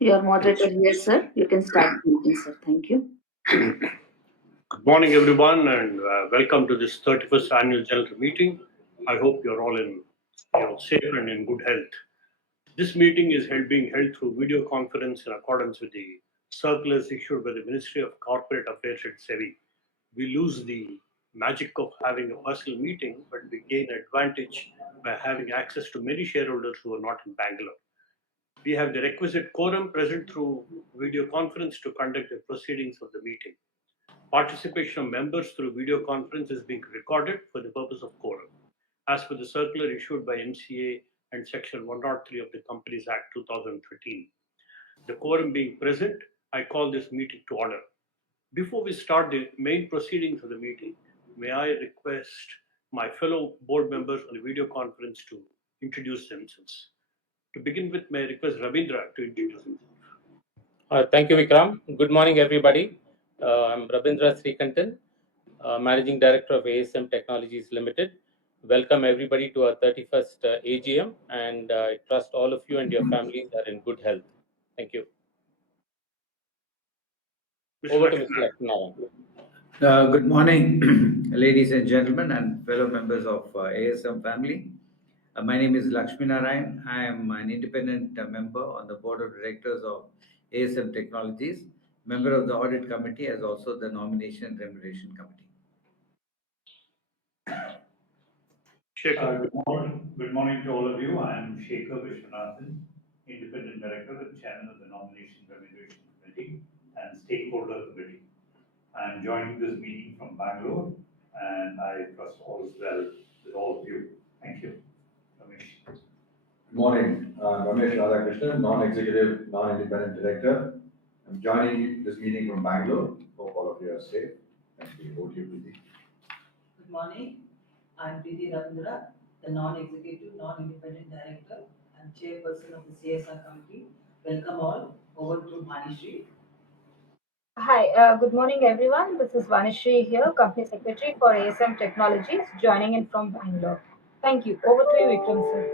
Your moderator here, sir. You can start the meeting, sir. Thank you. Good morning, everyone, and welcome to this 31st annual general meeting. I hope you're all in safe and in good health. This meeting is being held through video conference in accordance with the circulars issued by the Ministry of Corporate Affairs at SEBI. We lose the magic of having a personal meeting, but we gain advantage by having access to many shareholders who are not in Bangalore. We have the requisite quorum present through video conference to conduct the proceedings of the meeting. Participation of members through video conference is being recorded for the purpose of quorum, as per the circular issued by MCA and Section 103 of the Companies Act 2013. The quorum being present, I call this meeting to order. Before we start the main proceedings of the meeting, may I request my fellow board members on the video conference to introduce themselves. To begin with, may I request Ravindra to introduce himself. Thank you, Vikram. Good morning, everybody. I'm Ravindra Srikantan, Managing Director of ASM Technologies Limited. Welcome everybody to our 31st AGM, and I trust all of you and your families are in good health. Thank you. Over to Mr. Lakshman. Good morning, ladies and gentlemen and fellow members of ASM family. My name is Lakshmi Narayan. I am an independent member on the board of directors of ASM Technologies, member of the audit committee as also the nomination and remuneration committee. Good morning to all of you. I am Shekhar Vishwanathan, independent director and chairman of the nomination and remuneration committee and stakeholder committee. I am joining this meeting from Bangalore, and I trust all is well with all of you. Thank you. Ramesh. Good morning. Ramesh Radhakrishnan, non-executive, non-independent director. I'm joining this meeting from Bangalore. Hope all of you are safe. Thank you. Over to you, Preeti. Good morning. I'm Preeti Ravindra, the non-executive, non-independent director and chairperson of the CSR committee. Welcome all. Over to Manishri. Hi, good morning everyone. This is Vanishri here, Company Secretary for ASM Technologies, joining in from Bangalore. Thank you. Over to you, Vikram sir.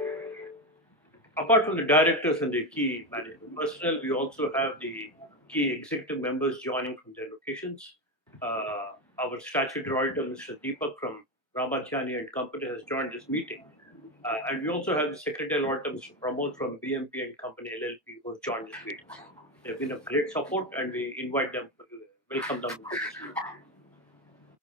Apart from the directors and the key management personnel, we also have the key executive members joining from their locations. Our statutory auditor, Mr. Deepak from Ramadhyani and Company, has joined this meeting. And we also have the secretarial auditor, Mr. Pramod from BMP and Company LLP, who has joined this meeting. They've been of great support, and we invite them, welcome them to this meeting.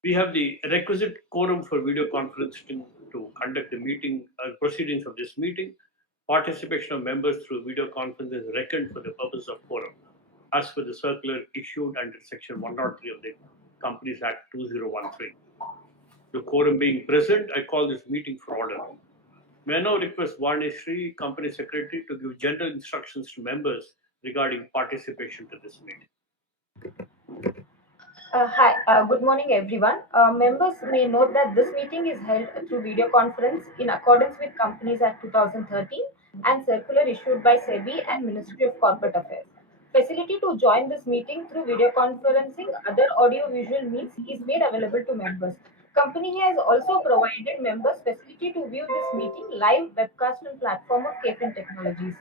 We have the requisite quorum for video conferencing to conduct the meeting, proceedings of this meeting. Participation of members through video conference is reckoned for the purpose of quorum, as per the circular issued under Section 103 of the Companies Act 2013. The quorum being present, I call this meeting for order. May I now request Vanishri, Company Secretary, to give general instructions to members regarding participation to this meeting. Hi, good morning everyone. Members may note that this meeting is held through video conference in accordance with Companies Act 2013 and circular issued by SEBI and Ministry of Corporate Affairs. Facility to join this meeting through video conferencing, other audio-visual means is made available to members. Company has also provided members facility to view this meeting live webcast on platform of KFin Technologies.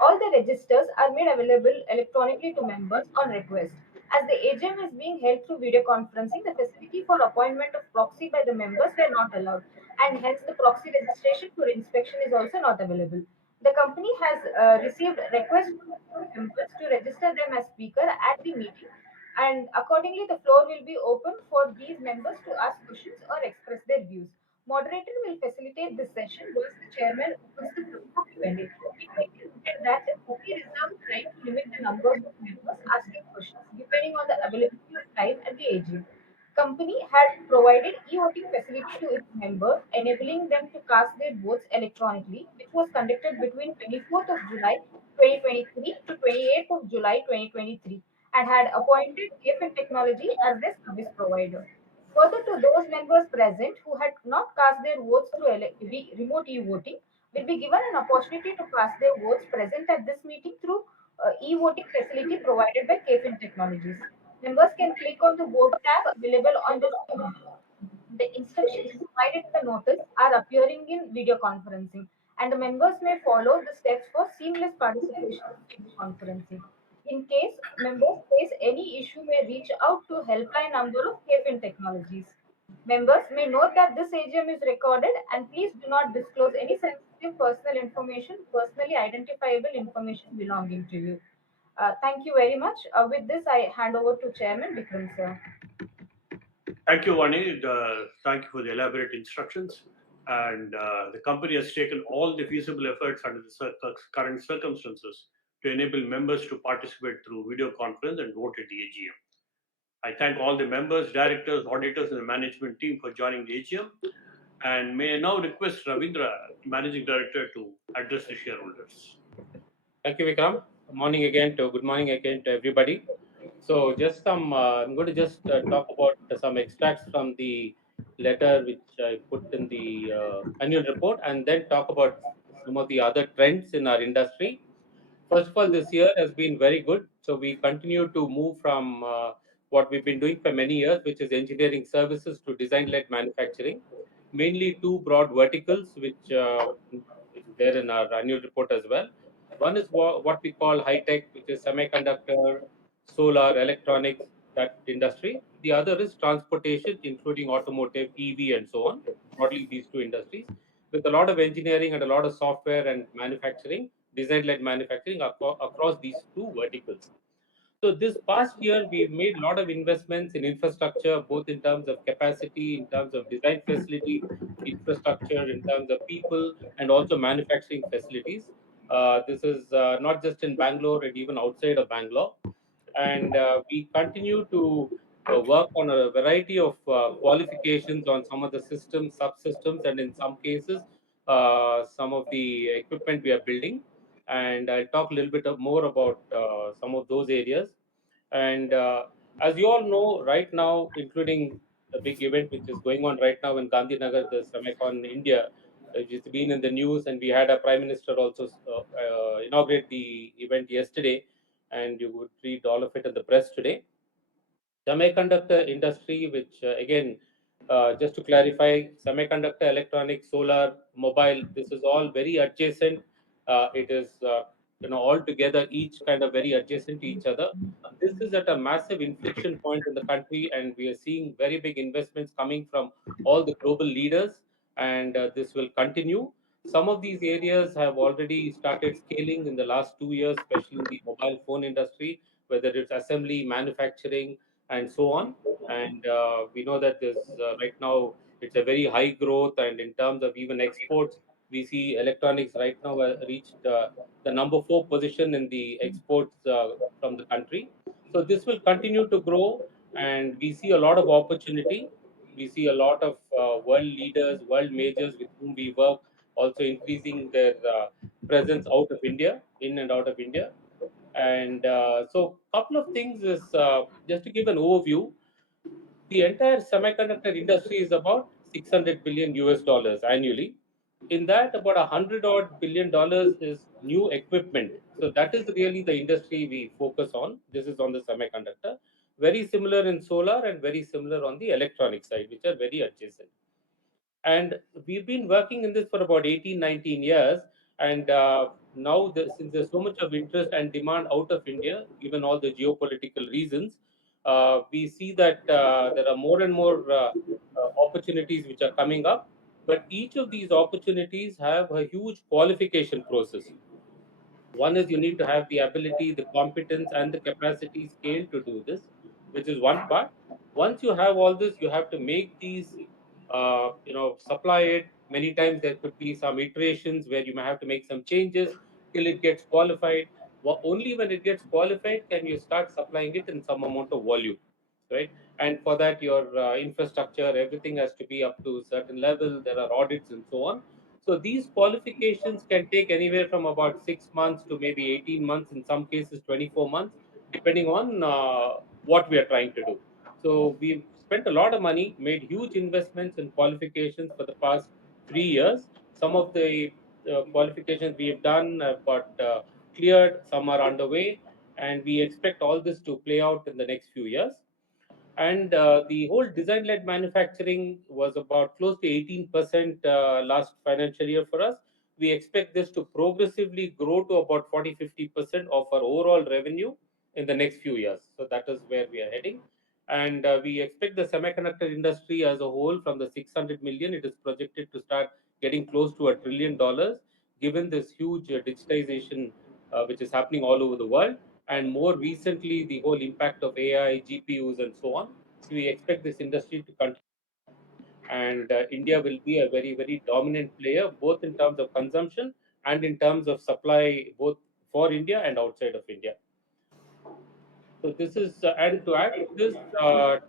All the registers are made available electronically to members on request. As the AGM is being held through video conferencing, the facility for appointment of proxy by the members were not allowed, and hence the proxy registration for inspection is also not available. The company has received requests from members to register them as speaker at the meeting, and accordingly the floor will be open for these members to ask questions or express their views. Moderator will facilitate this session once the chairman opens the floor for Q&A. We kindly noted that the committee reserves the right to limit the numbers of members asking questions depending on the availability of time at the AGM. Company had provided e-voting facility to its members, enabling them to cast their votes electronically, which was conducted between 24th of July 2023 to 28th of July 2023, and had appointed KFin Technology as their service provider. Further, to those members present who had not cast their votes through remote e-voting, will be given an opportunity to cast their votes present at this meeting through e-voting facility provided by KFin Technologies. Members can click on the vote tab available on the screen. The instructions provided in the notice are appearing in video conferencing, and the members may follow the steps for seamless participation in video conferencing. In case members face any issue, may reach out to helpline number of KFin Technologies. Members may note that this AGM is recorded and please do not disclose any sensitive personal information, personally identifiable information belonging to you. Thank you very much. With this, I hand over to Chairman Vikram sir. Thank you, Vani. Thank you for the elaborate instructions. And the company has taken all the feasible efforts under the current circumstances to enable members to participate through video conference and vote at the AGM. I thank all the members, directors, auditors, and the management team for joining the AGM. And may I now request Ravindra, Managing Director, to address the shareholders. Thank you, Vikram. Good morning again to everybody. So just some, I'm going to just talk about some extracts from the letter which I put in the annual report, and then talk about some of the other trends in our industry. First of all, this year has been very good. So we continue to move from what we've been doing for many years, which is engineering services, to design-led manufacturing. Mainly two broad verticals, which is there in our annual report as well. One is what we call high tech, which is semiconductor, solar, electronics, that industry. The other is transportation, including automotive, EV, and so on. Broadly, these two industries, with a lot of engineering and a lot of software and manufacturing, design-led manufacturing across these two verticals. So this past year, we've made a lot of investments in infrastructure, both in terms of capacity, in terms of design facility, infrastructure, in terms of people, and also manufacturing facilities. This is not just in Bangalore and even outside of Bangalore. And we continue to work on a variety of qualifications on some of the systems, subsystems, and in some cases, some of the equipment we are building. And I'll talk a little bit more about some of those areas. And as you all know, right now, including the big event which is going on right now in Gandhinagar, the Semicon India, which has been in the news, and we had a prime minister also inaugurate the event yesterday, and you would read all of it in the press today. Semiconductor industry, which again, just to clarify, semiconductor, electronics, solar, mobile, this is all very adjacent. It is all together, each kind of very adjacent to each other. This is at a massive inflection point in the country, and we are seeing very big investments coming from all the global leaders, and this will continue. Some of these areas have already started scaling in the last 2 years, especially in the mobile phone industry, whether it's assembly, manufacturing, and so on. And we know that this right now it's a very high growth, and in terms of even exports, we see electronics right now reached the number 4 position in the exports from the country. So this will continue to grow, and we see a lot of opportunity. We see a lot of world leaders, world majors with whom we work, also increasing their presence out of India, in and out of India. And so, a couple of things is just to give an overview. The entire semiconductor industry is about 600 billion US dollars annually. In that, about 100 odd billion dollars is new equipment. So that is really the industry we focus on. This is on the semiconductor. Very similar in solar and very similar on the electronic side, which are very adjacent. And we've been working in this for about 18, 19 years. And now, since there's so much of interest and demand out of India, given all the geopolitical reasons, we see that there are more and more opportunities which are coming up. But each of these opportunities have a huge qualification process. One is you need to have the ability, the competence, and the capacity scale to do this, which is one part. Once you have all this, you have to make these, supply it. Many times there could be some iterations where you may have to make some changes till it gets qualified. Only when it gets qualified can you start supplying it in some amount of volume, right? And for that, your infrastructure, everything has to be up to a certain level. There are audits and so on. So these qualifications can take anywhere from about 6 months to maybe 18 months, in some cases 24 months, depending on what we are trying to do. So we've spent a lot of money, made huge investments in qualifications for the past 3 years. Some of the qualifications we have done have got cleared, some are underway, and we expect all this to play out in the next few years. And the whole design-led manufacturing was about close to 18% last financial year for us. We expect this to progressively grow to about 40-50% of our overall revenue in the next few years. So that is where we are heading. And we expect the semiconductor industry as a whole, from the 600 million, it is projected to start getting close to $1 trillion, given this huge digitization which is happening all over the world. And more recently, the whole impact of AI, GPUs, and so on. We expect this industry to continue, and India will be a very, very dominant player, both in terms of consumption and in terms of supply, both for India and outside of India. So this is, and to add to this,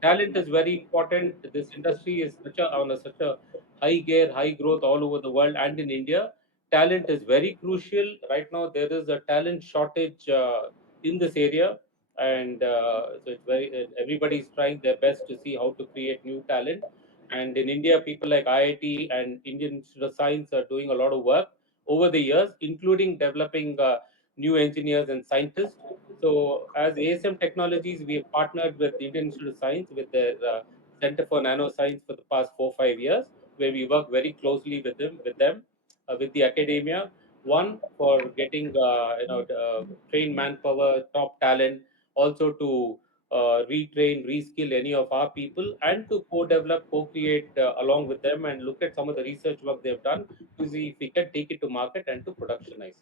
talent is very important. This industry is such a high gear, high growth all over the world and in India. Talent is very crucial right now. There is a talent shortage in this area, and so it's very, everybody is trying their best to see how to create new talent. And in India, people like IIT and Indian Institute of Science are doing a lot of work over the years, including developing new engineers and scientists. So, as ASM Technologies, we have partnered with the Indian Institute of Science with their Center for Nanoscience for the past 4 or 5 years, where we work very closely with the academia. One, for getting trained manpower, top talent, also to retrain, reskill any of our people, and to co-develop, co-create along with them, and look at some of the research work they've done to see if we can take it to market and to productionize.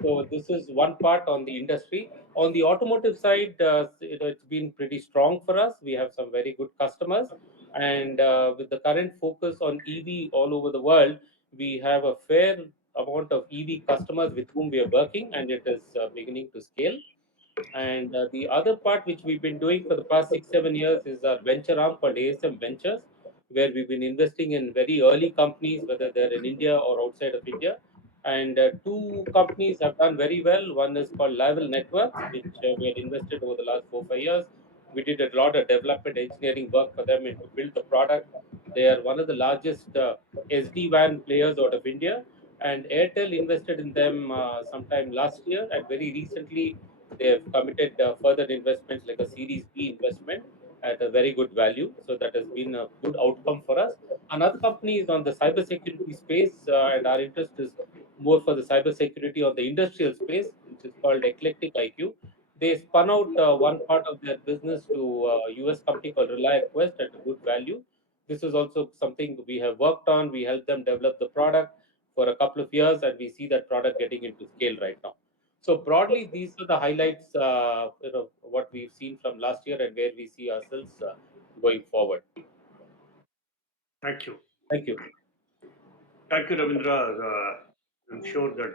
So this is one part on the industry. On the automotive side, it's been pretty strong for us. We have some very good customers, and with the current focus on EV all over the world, we have a fair amount of EV customers with whom we are working, and it is beginning to scale. And the other part which we've been doing for the past 6 7 years is our venture arm called ASM Ventures, where we've been investing in very early companies, whether they're in India or outside of India. And two companies have done very well. One is called Level Networks, which we had invested over the last 4 5 years. We did a lot of development engineering work for them and to build the product. They are one of the largest SD-WAN players out of India. And Airtel invested in them sometime last year, and very recently they have committed further investments like a Series B investment at a very good value. So that has been a good outcome for us. Another company is on the cybersecurity space, and our interest is more for the cybersecurity on the industrial space, which is called Eclectic IQ. They spun out one part of their business to a US company called ReliaQuest at a good value. This is also something we have worked on. We helped them develop the product for a couple of years, and we see that product getting into scale right now. So broadly, these are the highlights, what we've seen from last year and where we see ourselves going forward. Thank you. Thank you. Thank you, Ravindra. I'm sure that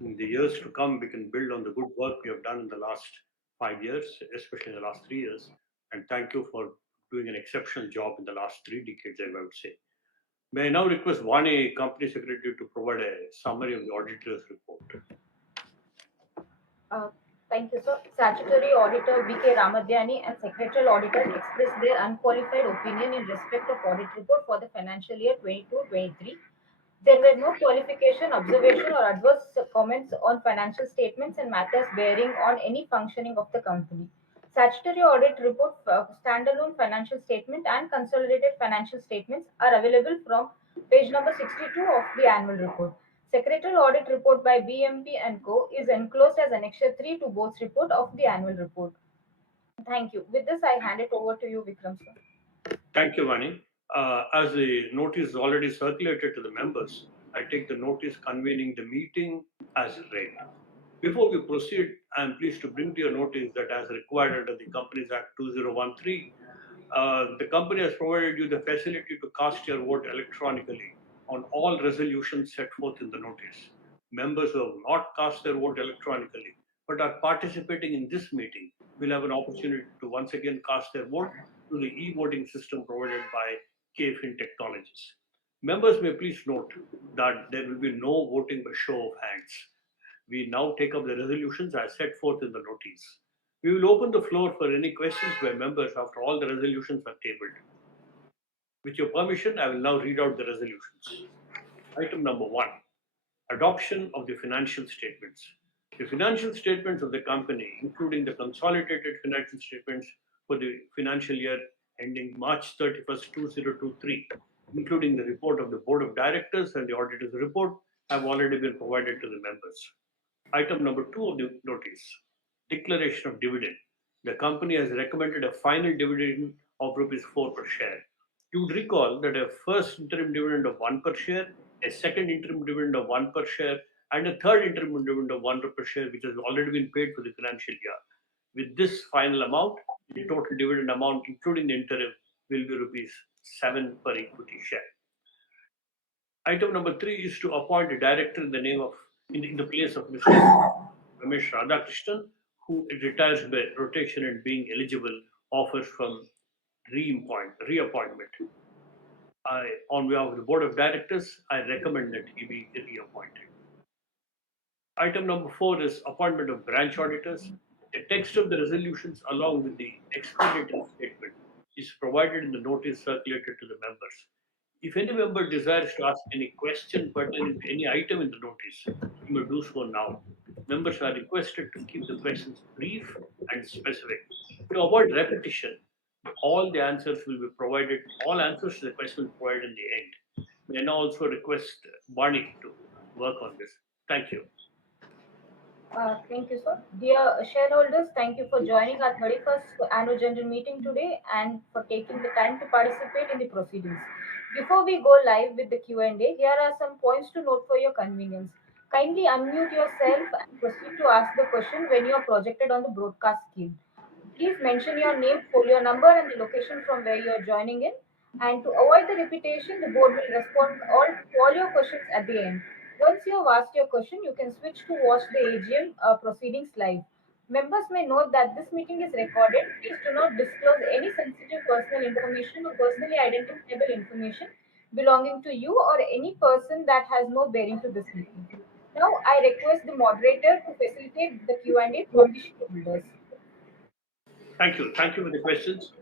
in the years to come, we can build on the good work we have done in the last 5 years, especially in the last 3 years. And thank you for doing an exceptional job in the last 3 decades, I would say. May I now request Vani, Company Secretary, to provide a summary of the auditor's report. Thank you, sir. Statutory Auditor B.K. Ramadhyani and Secretarial Auditor expressed their unqualified opinion in respect of audit report for the financial year 22-23. There were no qualification, observation, or adverse comments on financial statements and matters bearing on any functioning of the company. Statutory audit report, standalone financial statement, and consolidated financial statements are available from page number 62 of the annual report. Secretarial audit report by BMP and Co. is enclosed as Annexure 3 to both report of the annual report. Thank you. With this, I hand it over to you, Vikram, sir. Thank you, Vani. As the notice is already circulated to the members, I take the notice convening the meeting as read. Before we proceed, I am pleased to bring to your notice that as required under the Companies Act 2013, the company has provided you the facility to cast your vote electronically on all resolutions set forth in the notice. Members who have not cast their vote electronically but are participating in this meeting will have an opportunity to once again cast their vote through the e-voting system provided by KFin Technologies. Members may please note that there will be no voting by show of hands. We now take up the resolutions as set forth in the notice. We will open the floor for any questions by members after all the resolutions are tabled. With your permission, I will now read out the resolutions. Item number 1, adoption of the financial statements. The financial statements of the company, including the consolidated financial statements for the financial year ending March 31st, 2023, including the report of the Board of Directors and the auditor's report, have already been provided to the members. Item number 2 of the notice. declaration of dividend. The company has recommended a final dividend of rupees 4 per share. You would recall that a first interim dividend of 1 per share, a second interim dividend of 1 per share, and a third interim dividend of 1 per share, which has already been paid for the financial year. With this final amount, the total dividend amount, including the interim, will be rupees 7 per equity share. Item number 3 is to appoint a director in the place of Mr. Ramesh Radhakrishnan, who retires by rotation and being eligible offers from reappointment. On behalf of the Board of Directors, I recommend that he be reappointed. Item number 4 is appointment of branch auditors. The text of the resolutions along with the explanatory statement is provided in the notice circulated to the members. If any member desires to ask any question pertaining to any item in the notice, he may do so now. Members are requested to keep the questions brief and specific. To avoid repetition, all answers to the questions provided in the end. May I now also request Barney to work on this. Thank you. Thank you, sir. Dear shareholders, thank you for joining our 31st annual general meeting today and for taking the time to participate in the proceedings. Before we go live with the Q&A, here are some points to note for your convenience. Kindly unmute yourself and proceed to ask the question when you are projected on the broadcast screen. Please mention your name, folio number, and the location from where you are joining in. And to avoid the repetition, the board will respond to all your questions at the end. Once you have asked your question, you can switch to watch the AGM proceedings live. Members may note that this meeting is recorded. Please do not disclose any sensitive personal information or personally identifiable information belonging to you or any person that has no bearing to this meeting. Now, I request the moderator to facilitate the Q&A from the shareholders. Thank you. Thank you for the questions.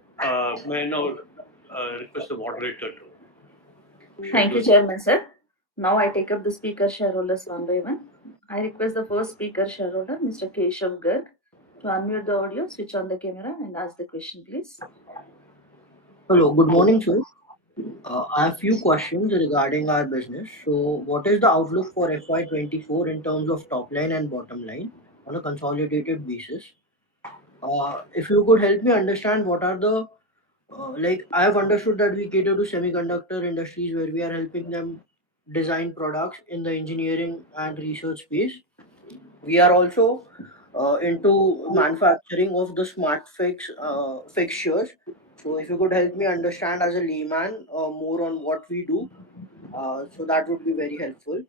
May I now request the moderator to. Thank you, Chairman, sir. Now I take up the speaker shareholders one by one. I request the first speaker shareholder, Mr. Keshav Garg, to unmute the audio, switch on the camera, and ask the question, please. Hello, good morning, sir. I have few questions regarding our business. So, what is the outlook for FY24 in terms of top line and bottom line on a consolidated basis? If you could help me understand what are the I have understood that we cater to semiconductor industries where we are helping them design products in the engineering and research space. We are also into manufacturing of the smart fixtures. So if you could help me understand as a layman more on what we do, so that would be very helpful.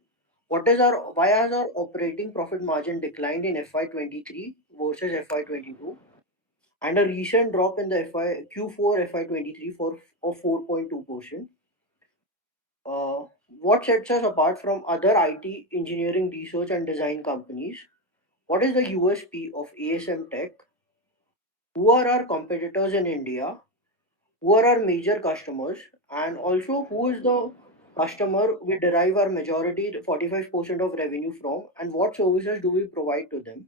Why has our operating profit margin declined in FY23 versus FY22, and a recent drop in the Q4 FY23 of 4.2%? What sets us apart from other IT engineering research and design companies? What is the USP of ASM Tech? Who are our competitors in India? Who are our major customers? And also, who is the customer we derive our majority, 45% of revenue from? And what services do we provide to them?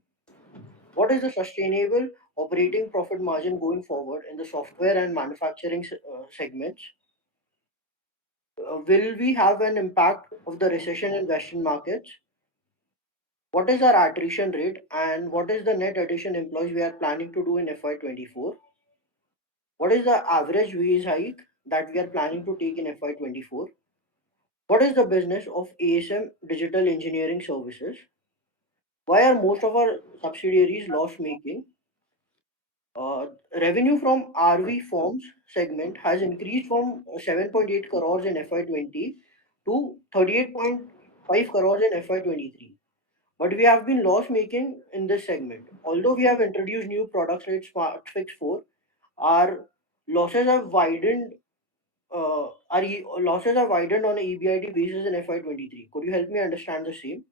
What is the sustainable operating profit margin going forward in the software and manufacturing segments? Will we have an impact of the recession in Western markets? What is our attrition rate and what is the net addition employees we are planning to do in FY24? What is the average wage hike that we are planning to take in FY24? What is the business of ASM Digital Engineering Services? Why are most of our subsidiaries loss making? Revenue from RV forms segment has increased from 7.8 crores in FY20 to 38.5 crores in FY23. But we have been loss making in this segment. Although we have introduced new products like SmartFix 4, our losses have widened. Losses are widened on a EBIT basis in FY23. Could you help me understand the same?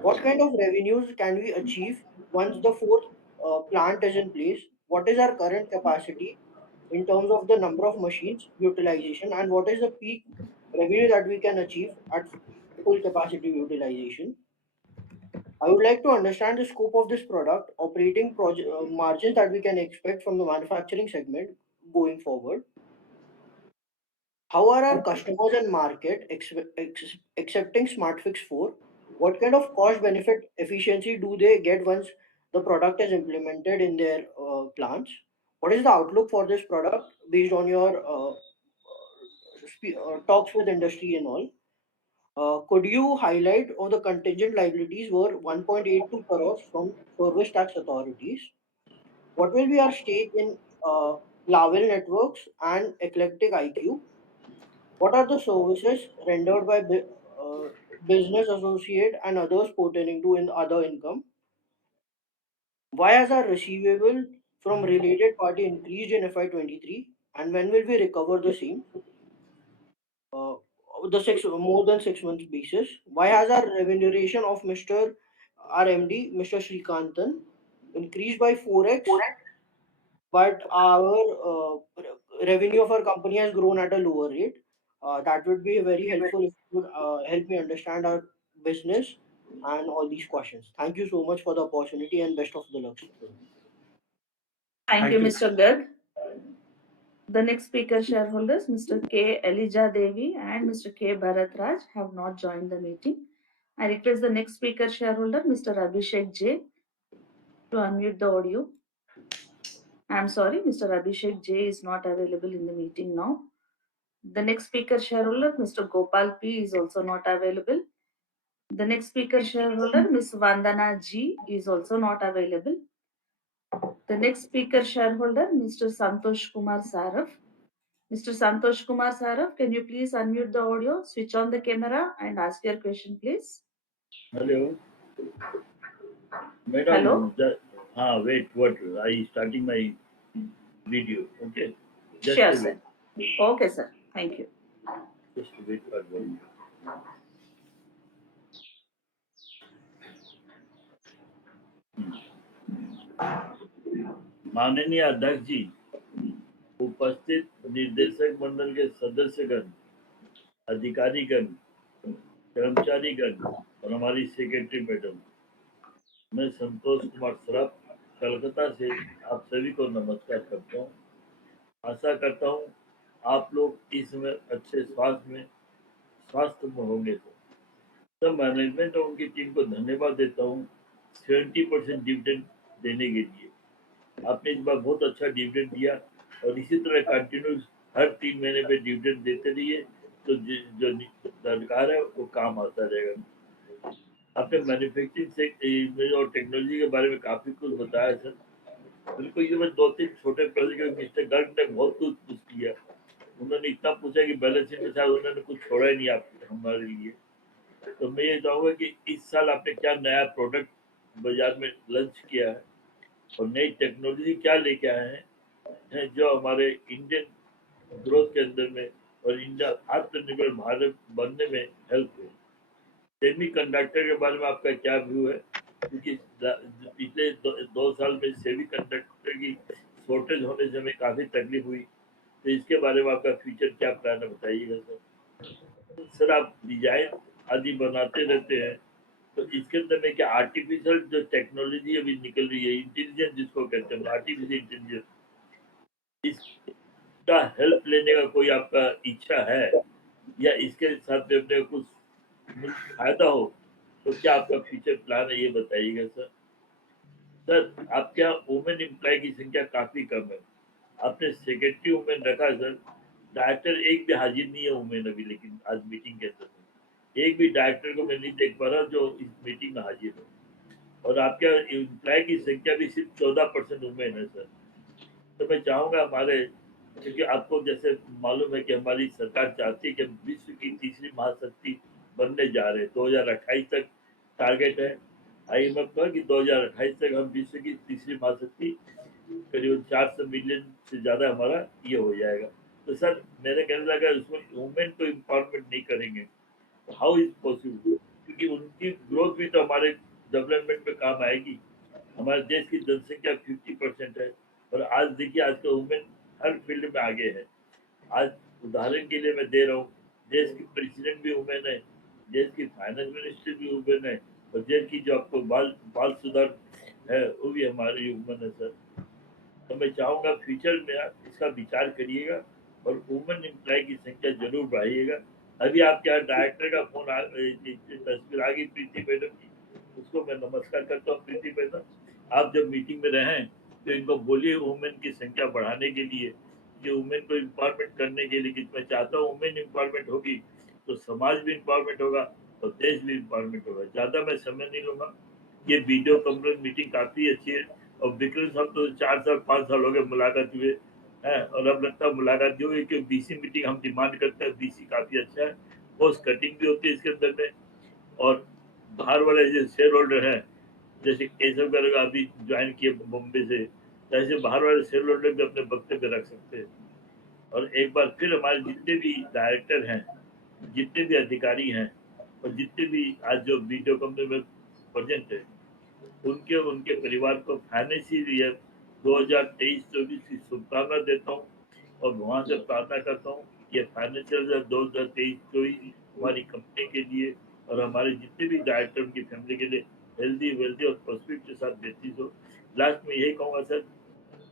What kind of revenues can we achieve once the fourth plant is in place? What is our current capacity in terms of the number of machines utilization, and what is the peak revenue that we can achieve at full capacity utilization? I would like to understand the scope of this product, operating margins that we can expect from the manufacturing segment going forward. How are our customers and market accepting SmartFix 4? What kind of cost benefit efficiency do they get once the product is implemented in their plants? What is the outlook for this product based on your talks with industry and all? Could you highlight all the contingent liabilities were 1.82 crores from service tax authorities? What will be our stake in Lavel Networks and Eclectic IQ? What are the services rendered by business associate and others pertaining to in other income? Why has our receivable from related party increased in FY23, and when will we recover the same? Uh, the more than 6 months basis. Why has our remuneration of Mr. RMD, Mr. Srikantan, increased by 4x, but our revenue of our company has grown at a lower rate? That would be very helpful if you could help me understand our business and all these questions. Thank you so much for the opportunity and best of the luck. Thank you, Mr. Garg. The next speaker shareholders, Mr. K. Elijah Devi and Mr. K. Bharat Raj, have not joined the meeting. I request the next speaker shareholder, Mr. Abhishek J, to unmute the audio. I'm sorry, Mr. Abhishek J is not available in the meeting now. The next speaker shareholder, Mr. Gopal P, is also not available. The next speaker shareholder, Ms. Vandana G, is also not available. The next speaker shareholder, Mr. Santosh Kumar Saraf. Mr. Santosh Kumar Saraf, can you please unmute the audio, switch on the camera and ask your question, please? Hello. Madam, Hello? wait, what? I starting my video, okay? Just Sure, a sir. wait. Okay, sir. Thank you. Just wait for 1 minute. माननीय अध्यक्ष जी, उपस्थित निर्देशक मंडल के सदस्यगण, अधिकारीगण, कर्मचारीगण और हमारी secretary madam, मैं संतोष कुमार सराफ कलकत्ता से आप सभी को नमस्कार करता हूँ। आशा करता हूँ आप लोग इस समय अच्छे स्वास्थ्य में होंगे। तो मैनेजमेंट और उनकी टीम को धन्यवाद देता हूँ 70% डिविडेंड देने के लिए। आपने इस बार बहुत अच्छा डिविडेंड दिया और इसी तरह कंटिन्यूस हर 3 महीने पे डिविडेंड देते रहिए, तो जो सरकार है वो काम आता रहेगा। आपने मैन्युफैक्चरिंग से और टेक्नोलॉजी के बारे में काफी कुछ बताया सर। बिल्कुल, ये मैं 2-3 छोटे प्रोजेक्ट मिस्टर गर्ग ने बहुत कुछ किया। उन्होंने इतना पूछा कि बैलेंस शीट में शायद उन्होंने कुछ छोड़ा ही नहीं आप हमारे लिए। तो मैं ये चाहूँगा कि इस साल आपने क्या नया प्रोडक्ट बाजार में लॉन्च किया है और नई टेक्नोलॉजी क्या लेके आए हैं जो हमारे इंडियन ग्रोथ के अंदर में और इंडिया आत्मनिर्भर भारत बनने में हेल्प हो। सेमी कंडक्टर के बारे में आपका क्या व्यू है, क्योंकि पिछले 2 साल में सेमी कंडक्टर की शॉर्टेज होने से हमें काफ़ी तकलीफ हुई, तो इसके बारे में आपका फ्यूचर क्या प्लान है बताइएगा सर। सर आप डिजाइन आदि बनाते रहते हैं, तो इसके अंदर में क्या आर्टिफिशियल जो टेक्नोलॉजी अभी निकल रही है, इंटेलिजेंस जिसको कहते हैं आर्टिफिशियल इंटेलिजेंस, इसका हेल्प लेने का कोई आपका इच्छा है या इसके साथ में अपने कुछ फायदा हो, तो क्या आपका फ्यूचर प्लान है ये बताइएगा सर। सर आपके यहाँ वुमेन एम्प्लॉय की संख्या काफी कम है, आपने सेक्रेटरी वुमेन रखा सर, डायरेक्टर एक भी हाजिर नहीं है वुमेन अभी, लेकिन आज मीटिंग के अंदर एक भी डायरेक्टर को मैं नहीं देख पा रहा जो इस मीटिंग में हाजिर हो, और आपके एम्प्लॉय की संख्या भी सिर्फ 14% वुमेन है सर। तो मैं चाहूँगा हमारे, क्योंकि आपको जैसे मालूम है कि हमारी सरकार चाहती है कि हम विश्व की तीसरी महाशक्ति बनने जा रहे हैं। 2028 तक टारगेट है IMF का कि 2028 तक हम विश्व की तीसरी महाशक्ति, करीब 400 मिलियन से ज़्यादा हमारा ये हो जाएगा। तो सर मेरे कहने लगा उसमें वुमेन को इम्पावरमेंट नहीं करेंगे तो हाउ इज पॉसिबल, क्योंकि उनकी ग्रोथ भी तो हमारे डेवलपमेंट में काम आएगी। हमारे देश की जनसंख्या 50% है, और आज देखिए आज का वुमेन हर फील्ड में आगे है। आज उदाहरण के लिए मैं दे रहा हूँ, देश की प्रेसिडेंट भी वुमेन है, देश की फाइनेंस मिनिस्टर भी वुमेन है, और देश की जो आपको बाल सुधार है वो भी हमारी वुमेन है सर। तो मैं चाहूँगा फ्यूचर में आप इसका विचार करिएगा और वुमेन एम्प्लॉय की संख्या जरूर बढ़ाइएगा। अभी आपके यहाँ डायरेक्टर का तस्वीर आ गई प्रीति मैडम की, उसको मैं नमस्कार करता हूँ प्रीति मैडम। आप जब मीटिंग में रहें तो इनको बोलिए वुमेन की संख्या बढ़ाने के लिए, कि वुमेन को एम्पावरमेंट करने के लिए, कि मैं चाहता हूँ वुमेन एम्पावरमेंट होगी तो समाज भी एम्पावरमेंट होगा और देश भी एम्पावरमेंट होगा। ज़्यादा मैं समय नहीं लूँगा। ये वीडियो कॉन्फ्रेंस मीटिंग काफ़ी अच्छी है और विक्रम साहब तो 4 साल 5 साल हो गए मुलाकात हुए हैं और अब लगता है मुलाकात जो है कि बीसी मीटिंग हम डिमांड करते हैं। बीसी काफ़ी अच्छा है, कॉस्ट कटिंग भी होती है इसके अंदर में। और बाहर वाले जो शेयर होल्डर हैं, जैसे केशव गर्ग अभी ज्वाइन किए बॉम्बे से, ऐसे बाहर वाले शेयर होल्डर भी अपने वक्तव्य रख सकते हैं। और एक बार फिर हमारे जितने भी डायरेक्टर हैं, जितने भी अधिकारी हैं और जितने भी आज जो वीडियो कंपनी में प्रेजेंट है, उनके उनके परिवार को फाइनेंशियल ईयर 2023-24 की शुभकामना देता हूँ और वहाँ से प्रार्थना करता हूँ कि फाइनेंशियल ईयर 2023-24 हमारी कंपनी के लिए और हमारे जितने भी डायरेक्टर उनकी फैमिली के लिए हेल्दी वेल्दी और प्रॉस्पेरिटी के साथ व्यतीत हो। लास्ट में यही कहूँगा सर,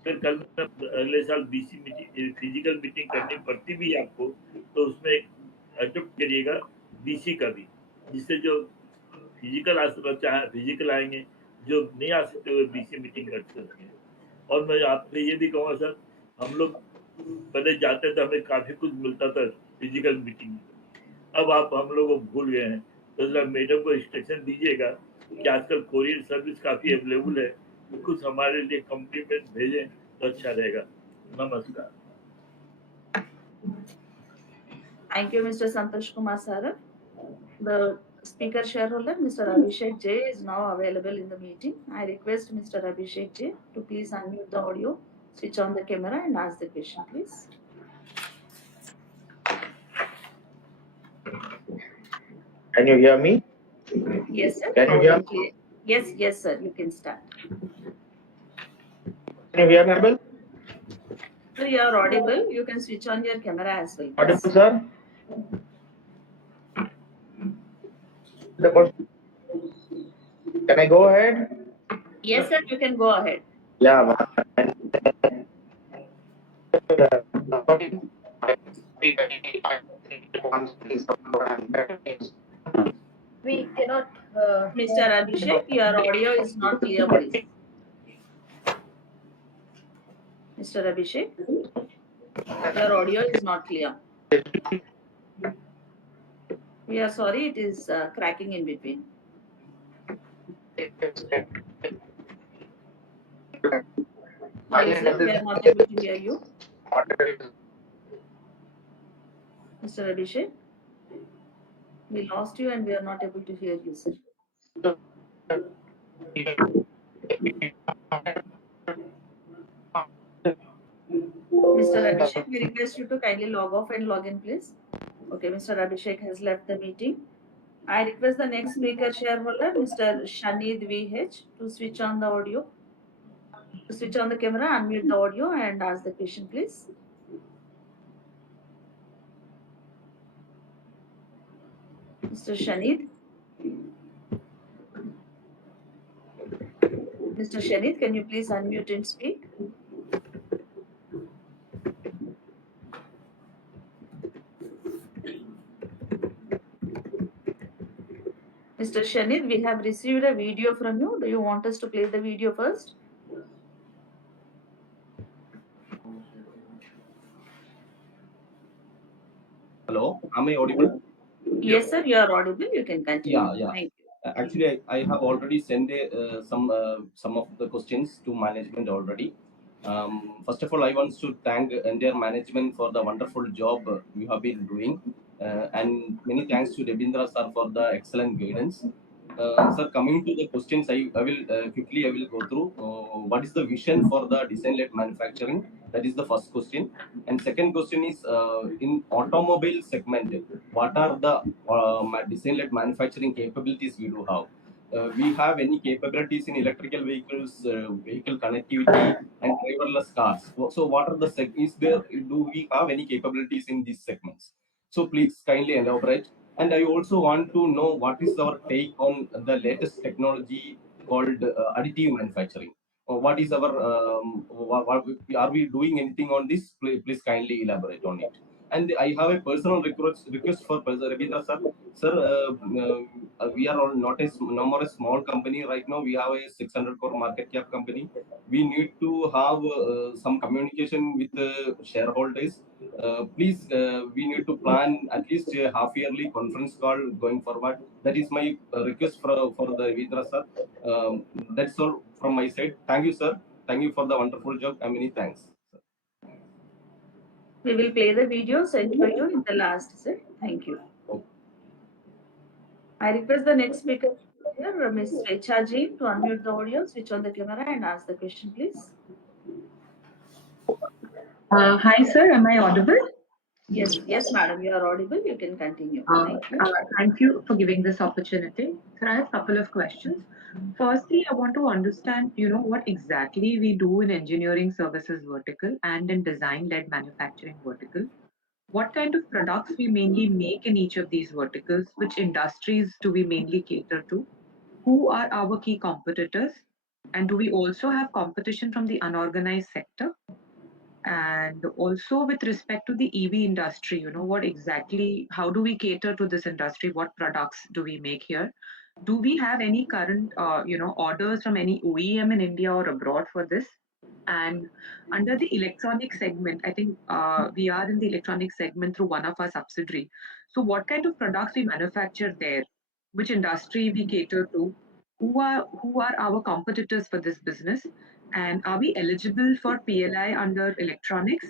फिर कल अगले साल बीसी मीटिंग फिजिकल मीटिंग करनी पड़ती भी आपको तो उसमें अडोप्ट करिएगा बीसी का भी, जिससे जो फिजिकल आ सकता चाहे फिजिकल आएंगे, जो नहीं आ सकते हुए बीसी मीटिंग कर सकते हैं। और मैं आपसे ये भी कहूँगा सर, हम लोग पहले जाते थे हमें काफ़ी कुछ मिलता था फिजिकल मीटिंग में, अब आप हम लोग को भूल गए हैं। तो जरा मैडम को इंस्ट्रक्शन दीजिएगा कि आजकल कोरियर सर्विस काफ़ी अवेलेबल है, तो कुछ हमारे लिए कंपनी में भेजें तो अच्छा रहेगा। नमस्कार। Thank you, Mr. Santosh Kumar Saraf. The speaker shareholder, Mr. Abhishek J, is now available in the meeting. I request Mr. Abhishek J to please unmute the audio, switch on the camera, and ask the question, please. Can you hear me? Yes, sir. Can you hear me? Yes, sir. You can start. Can you hear me, Abel? Sir, you are audible. You can switch on your camera as well. Audible, Please. sir? Can I go ahead? Yes, sir. You can go ahead. Yeah. We cannot. Mr. Abhishek, your audio is not clear, please. Mr. Abhishek, your audio is not clear. We are sorry, it is cracking in between. Sorry, sir, we are not able to hear you. Mr. Abhishek, we lost you and we are not able to hear you, sir. Mr. Abhishek, we request you to kindly log off and log in, please. Okay, Mr. Abhishek has left the meeting. I request the next speaker shareholder, Mr. Shanid VH, to switch on the audio, to switch on the camera, unmute the audio and ask the question, please. Mr. Shanid. Mr. Shanid, can you please unmute and speak? Mr. Shanid, we have received a video from you. Do you want us to play the video first? Hello, am I audible? Yes, sir, you are audible. You can continue. Yeah. Thank you. Actually, I have already sent some of the questions to management already. First of all, I want to thank entire management for the wonderful job you have been doing, and many thanks to Rebindra sir for the excellent guidance. Sir, coming to the questions, I will quickly go through. What is the vision for the design-led manufacturing? That is the first question. And second question is in automobile segment, what are the design-led manufacturing capabilities we do have? We have any capabilities in electrical vehicles, vehicle connectivity, and driverless cars. So, what are the is there? Do we have any capabilities in these segments? So, please kindly elaborate. And I also want to know what is our take on the latest technology called additive manufacturing. What is our are we doing anything on this? Please kindly elaborate on it. And I have a personal request for Ravindra sir. Sir, we are all not no more a small company right now. We have a 600 crore market cap company. We need to have some communication with the shareholders. Please, we need to plan at least a half yearly conference call going forward. That is my request for the Ravindra sir. That's all from my side. Thank you, sir. Thank you for the wonderful job. And many thanks. We will play the video sent by you in the last set. Thank you. I request the next speaker here, Ms. Swecha Ji, to unmute the audio, switch on the camera and ask the question, please. Hi, sir. Am I audible? Yes, madam, you are audible. You can continue. Thank you. Thank you for giving this opportunity. Sir, I have a couple of questions. Firstly, I want to understand, what exactly we do in engineering services vertical and in design-led manufacturing vertical. What kind of products we mainly make in each of these verticals? Which industries do we mainly cater to? Who are our key competitors? And do we also have competition from the unorganized sector? And also with respect to the EV industry, what exactly, how do we cater to this industry? What products do we make here? Do we have any current, orders from any OEM in India or abroad for this? And under the electronic segment, I think we are in the electronic segment through one of our subsidiary. So what kind of products we manufacture there? Which industry we cater to? Who are our competitors for this business? And are we eligible for PLI under electronics?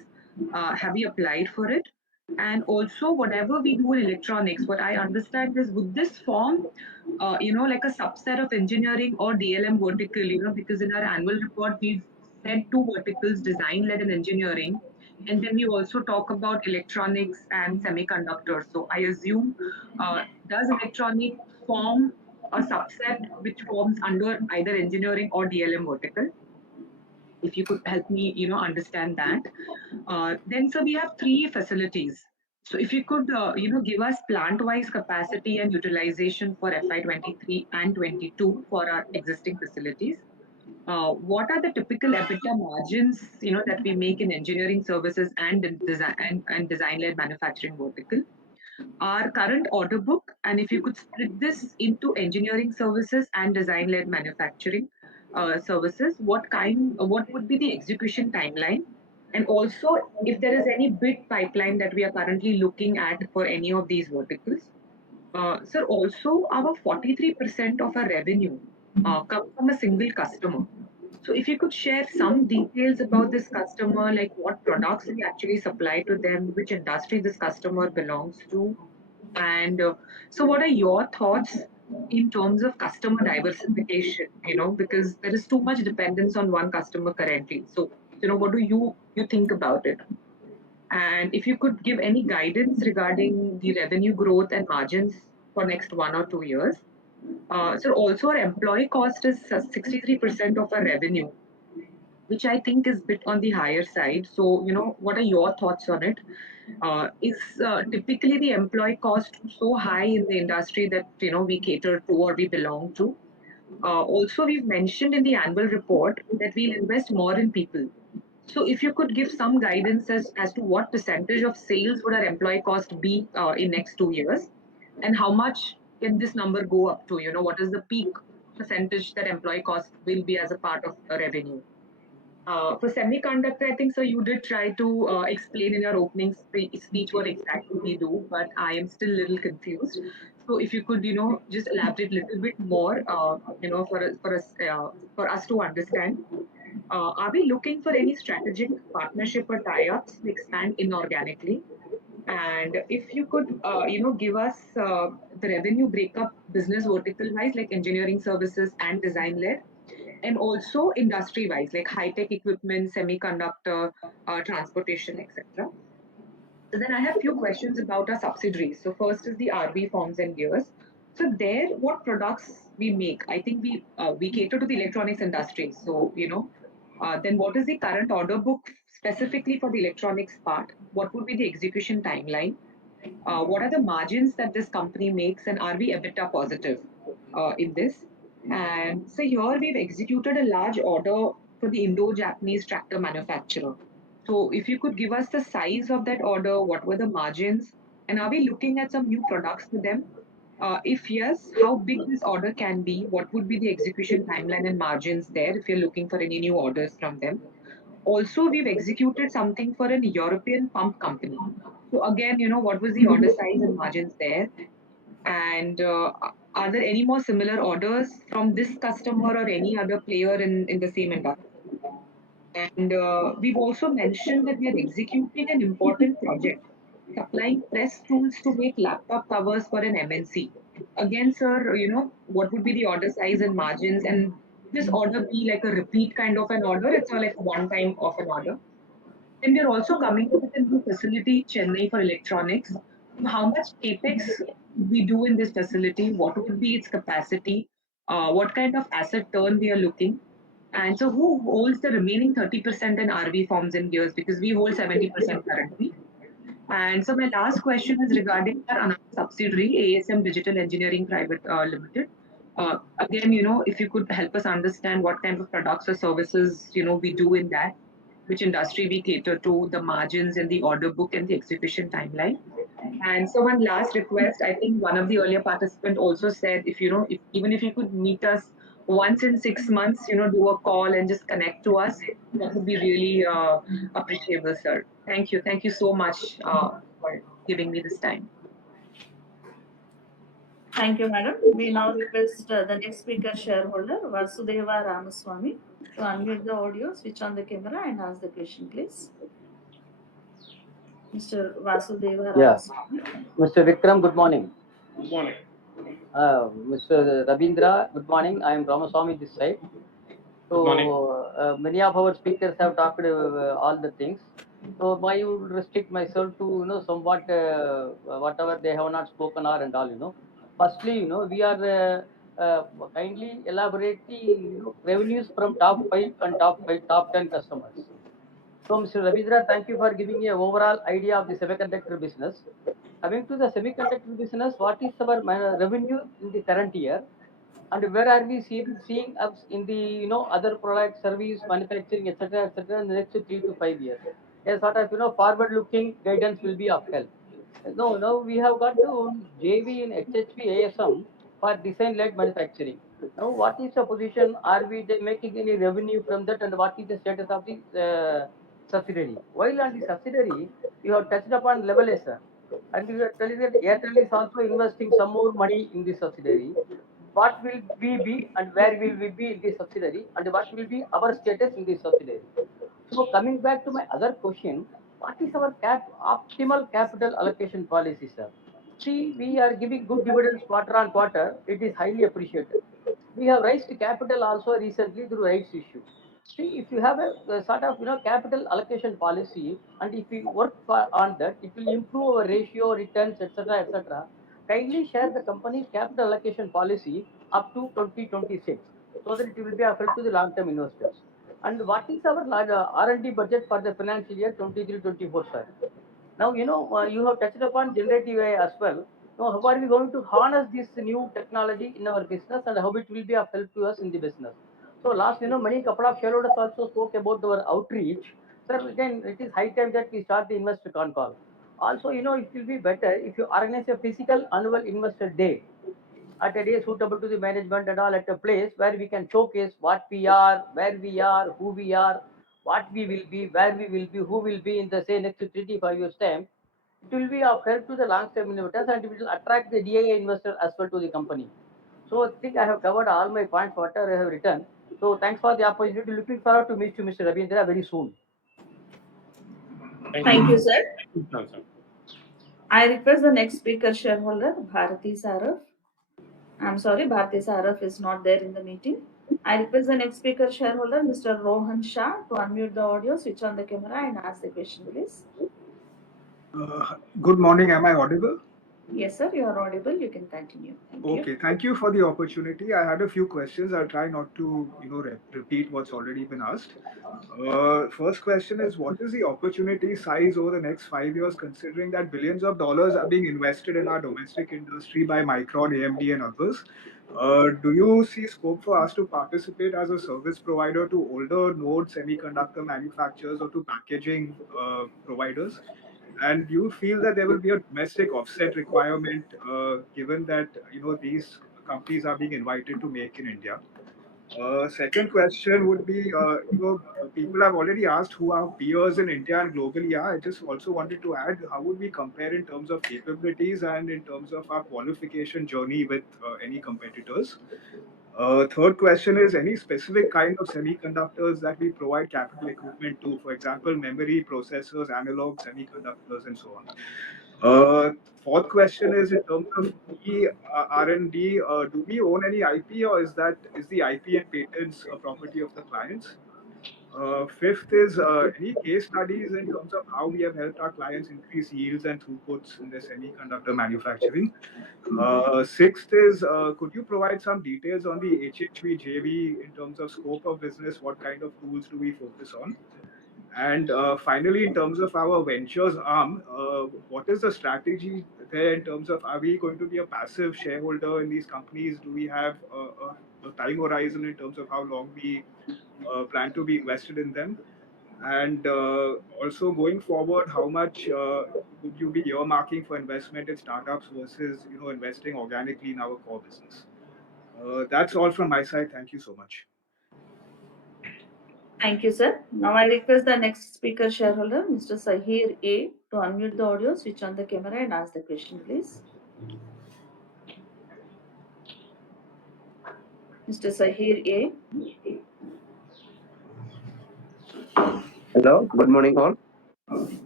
Have we applied for it? And also, whatever we do in electronics, what I understand is, would this form, like a subset of engineering or DLM vertical, because in our annual report, we've said two verticals, design-led and engineering. And then we also talk about electronics and semiconductors. So I assume, does electronic form a subset which forms under either engineering or DLM vertical? If you could help me, understand that. Then, so we have three facilities. So if you could, give us plant-wise capacity and utilization for FY23 and 22 for our existing facilities. What are the typical EBITDA margins, that we make in engineering services and in design-led manufacturing vertical? Our current order book, and if you could split this into engineering services and design-led manufacturing services, what would be the execution timeline? And also, if there is any bid pipeline that we are currently looking at for any of these verticals. Sir, also our 43% of our revenue comes from a single customer. So if you could share some details about this customer, like what products we actually supply to them, which industry this customer belongs to, and so what are your thoughts in terms of customer diversification, because there is too much dependence on one customer currently. So, what do you think about it? And if you could give any guidance regarding the revenue growth and margins for next 1 or 2 years. So also our employee cost is 63% of our revenue, which I think is a bit on the higher side. So, what are your thoughts on it? Is typically the employee cost so high in the industry that, we cater to or we belong to? Also, we've mentioned in the annual report that we'll invest more in people. So if you could give some guidance as to what percentage of sales would our employee cost be in next 2 years, and how much can this number go up to? What is the peak percentage that employee cost will be as a part of a revenue? For semiconductor, I think, so you did try to explain in your opening speech what exactly we do, but I am still a little confused. So if you could, just elaborate a little bit more, for us to understand. Are we looking for any strategic partnership or tie-ups to expand inorganically? And if you could, give us the revenue breakup business vertical-wise, like engineering services and design-led, and also industry-wise, like high-tech equipment, semiconductor, transportation, etc. So then I have a few questions about our subsidiaries. So first is the RV Forms and Gears. So there, what products we make? I think we cater to the electronics industry. So, then what is the current order book specifically for the electronics part? What would be the execution timeline? What are the margins that this company makes, and are we EBITDA positive in this? And so here we've executed a large order for the Indo-Japanese tractor manufacturer. So if you could give us the size of that order, what were the margins, and are we looking at some new products with them? If yes, how big this order can be? What would be the execution timeline and margins there if you're looking for any new orders from them? Also, we've executed something for an European pump company. So again, what was the order size and margins there? And are there any more similar orders from this customer or any other player in the same industry? And we've also mentioned that we are executing an important project, supplying press tools to make laptop covers for an MNC. Again, sir, what would be the order size and margins? And this order be like a repeat kind of an order? It's like one time of an order. And we're also coming up with a new facility, Chennai, for electronics. So how much capex we do in this facility? What would be its capacity? What kind of asset turn we are looking? And so who holds the remaining 30% in RV forms and gears? Because we hold 70% currently. And so my last question is regarding our another subsidiary, ASM Digital Engineering Private Limited. Again, if you could help us understand what kind of products or services, we do in that, which industry we cater to, the margins and the order book and the execution timeline. And so one last request, I think one of the earlier participants also said, if even if you could meet us once in 6 months, do a call and just connect to us, that would be really appreciable, sir. Thank you. Thank you so much for giving me this time. Thank you, madam. We now request the next speaker shareholder, Vasudeva Ramaswamy, to unmute the audio, switch on the camera and ask the question, please. Mr. Vasudeva Ramaswamy. Mr. Vikram, good morning. Good morning. Mr. Rabindra, good morning. I am Ramaswamy this side. So many of our speakers have talked all the things. So I would restrict myself to somewhat whatever they have not spoken or and all. Firstly, we are kindly elaborate the revenues from top 5 and top 10 customers. So Mr. Rabindra, thank you for giving me an overall idea of the semiconductor business. Coming to the semiconductor business, what is our revenue in the current year, and where are we seeing us in the other product, service, manufacturing, etc., in the next 3 to 5 years? A sort of forward-looking guidance will be of help. Now we have got the JV in HHP ASM for design-led manufacturing. Now, what is the position? Are we making any revenue from that, and what is the status of the subsidiary? While on the subsidiary, you have touched upon level S, and you are telling that Airtel is also investing some more money in the subsidiary. What will we be, and where will we be in the subsidiary, and what will be our status in the subsidiary? So coming back to my other question, what is our optimal capital allocation policy, sir? See, we are giving good dividends quarter on quarter. It is highly appreciated. We have raised capital also recently through rights issue. See, if you have a sort of capital allocation policy, and if we work on that, it will improve our ratio, returns, etc., etc. Kindly share the company's capital allocation policy up to 2026, so that it will be of help to the long-term investors. And what is our R&D budget for the financial year 23-24, sir? Now, you have touched upon generative AI as well. Now, how are we going to harness this new technology in our business, and how it will be of help to us in the business? So last, many couple of shareholders also spoke about our outreach. Sir, again, it is high time that we start the investor con call. Also, it will be better if you organize a physical annual investor day at a day suitable to the management and all, at a place where we can showcase what we are, where we are, who we are, what we will be, where we will be, who will be in the say next 3 to 5 years time. It will be of help to the long-term investors, and it will attract the DIA investor as well to the company. So I think I have covered all my points, whatever I have written. So thanks for the opportunity. Looking forward to meet you, Mr. Rabindra, very soon. Thank you, sir. I request the next speaker shareholder, Bharati Saraf. I'm sorry, Bharati Saraf is not there in the meeting. I request the next speaker shareholder, Mr. Rohan Shah, to unmute the audio, switch on the camera and ask the question, please. Good morning. Am I audible? Yes, sir, you are audible. You can continue. Thank you. Thank you for the opportunity. I had a few questions. I'll try not to, repeat what's already been asked. First question is, what is the opportunity size over the next 5 years, considering that billions of dollars are being invested in our domestic industry by Micron, AMD, and others? Do you see scope for us to participate as a service provider to older node semiconductor manufacturers or to packaging providers? And do you feel that there will be a domestic offset requirement given that these companies are being invited to make in India? Second question would be, people have already asked who our peers in India and globally are. I just also wanted to add, how would we compare in terms of capabilities and in terms of our qualification journey with any competitors? Third question is, any specific kind of semiconductors that we provide capital equipment to, for example, memory, processors, analog semiconductors, and so on. Fourth question is, in terms of R&D, do we own any IP, or is the IP and patents a property of the clients? Fifth is, any case studies in terms of how we have helped our clients increase yields and throughputs in their semiconductor manufacturing? Sixth is, could you provide some details on the HHV JV in terms of scope of business? What kind of tools do we focus on? And finally, in terms of our ventures arm, what is the strategy there in terms of, are we going to be a passive shareholder in these companies? Do we have a time horizon in terms of how long we plan to be invested in them? And also going forward, how much would you be earmarking for investment in startups versus investing organically in our core business? That's all from my side. Thank you so much. Thank you, sir. Now I request the next speaker shareholder, Mr. Sahir A, to unmute the audio, switch on the camera, and ask the question, please. Mr. Sahir A. Hello, good morning all. Good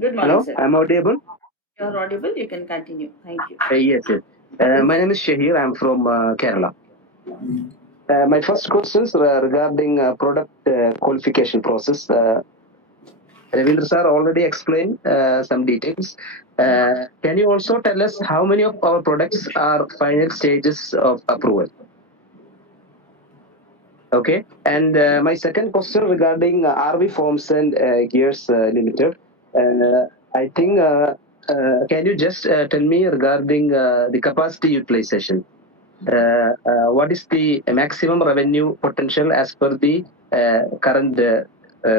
morning, Hello, sir. I'm audible? You are audible. You can continue. Thank you. Yes, yes. My name is Shahir. I'm from Kerala. My first questions were regarding product qualification process. Ravindra sir already explained some details. Can you also tell us how many of our products are final stages of approval? Okay. And my second question regarding RV Forms and Gears Limited. I think, can you just tell me regarding the capacity utilization? What is the maximum revenue potential as per the current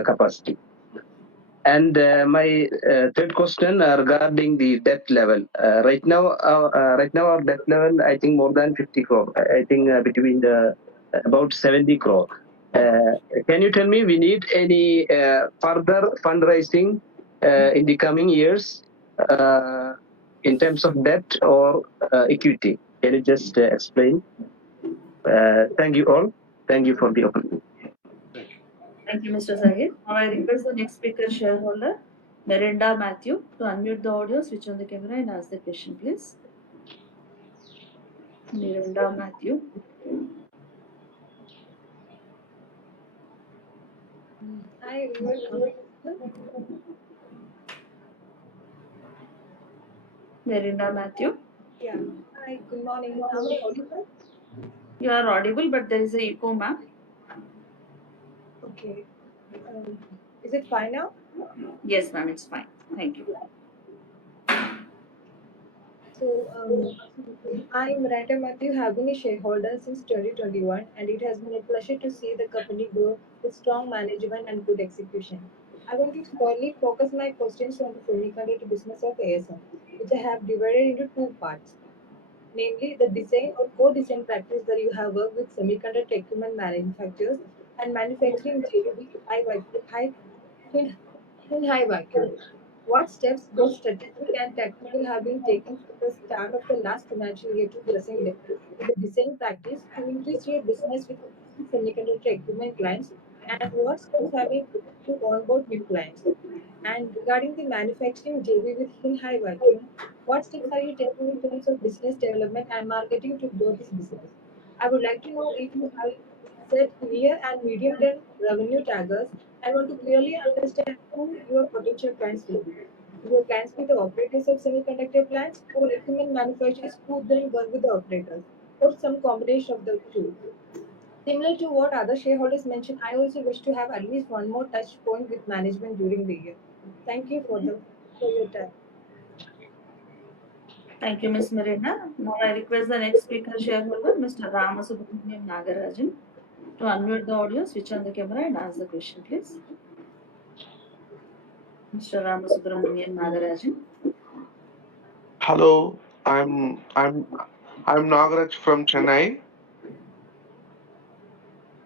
capacity? And my third question regarding the debt level. Right now our debt level, I think more than 50 crore. I think between about 70 crore. Can you tell me, we need any further fundraising in the coming years in terms of debt or equity? Can you just explain? Thank you all. Thank you for the opportunity. Thank you, Mr. Sahir. Now I request the next speaker shareholder, Miranda Matthew, to unmute the audio, switch on the camera, and ask the question, please. Miranda Matthew. Hi, Miranda Matthew. yeah. Hi, good morning. Am I audible? You are audible, but there is a echo, ma'am. Okay. Is it fine now? Yes, ma'am, it's fine. Thank you. So, I'm Miranda Matthew, have been a shareholder since 2021, and it has been a pleasure to see the company grow with strong management and good execution. I want to squarely focus my questions on the semiconductor business of ASM, which I have divided into two parts. Namely, the design or co-design practice that you have worked with semiconductor equipment manufacturers and manufacturing JV in high vacuum. What steps, both strategic and tactical, have been taken from the start of the last financial year to present day with the design practice to increase your business with semiconductor equipment clients, and what steps have been taken to onboard new clients? And regarding the manufacturing JV with Hill High Vacuum, what steps are you taking in terms of business development and marketing to grow this business? I would like to know if you have set near and medium term revenue targets. I want to clearly understand who your potential clients will be. Will your clients be the operators of semiconductor plants or equipment manufacturers who then work with the operators, or some combination of the two? Similar to what other shareholders mentioned, I also wish to have at least one more touch point with management during the year. Thank you for your time. Thank you, Ms. Miranda. Now I request the next speaker shareholder, Mr. Ramasubramanian Nagarajan, to unmute the audio, switch on the camera and ask the question, please. Mr. Ramasubramanian Nagarajan. Hello, I'm Nagaraj from Chennai.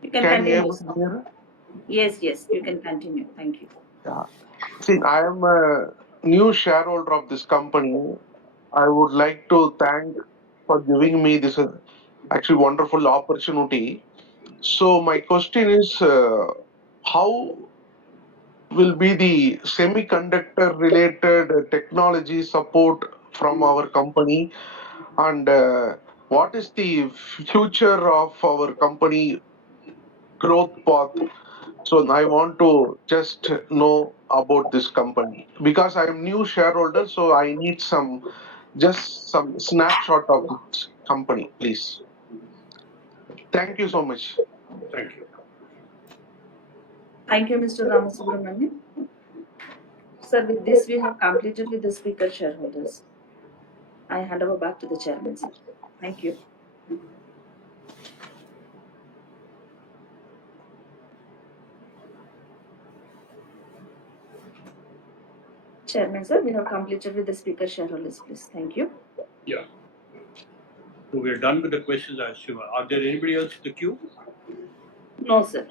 You can Can you hear continue, me sir. clear? Yes, you can continue. Thank you. Yeah. See, I am a new shareholder of this company. I would like to thank for giving me this actually wonderful opportunity. So my question is, how will be the semiconductor related technology support from our company, and what is the future of our company growth path? So I want to just know about this company because I am new shareholder, so I need some snapshot of this company, please. Thank you so much. Thank you. Thank you, Mr. Ramasubramanian. Sir, with this, we have completed with the speaker shareholders. I hand over back to the chairman, sir. Thank you. Chairman, sir, we have completed with the speaker shareholders, please. Thank you. Yeah. So we are done with the questions, I assume. Are there anybody else in the queue? No, sir.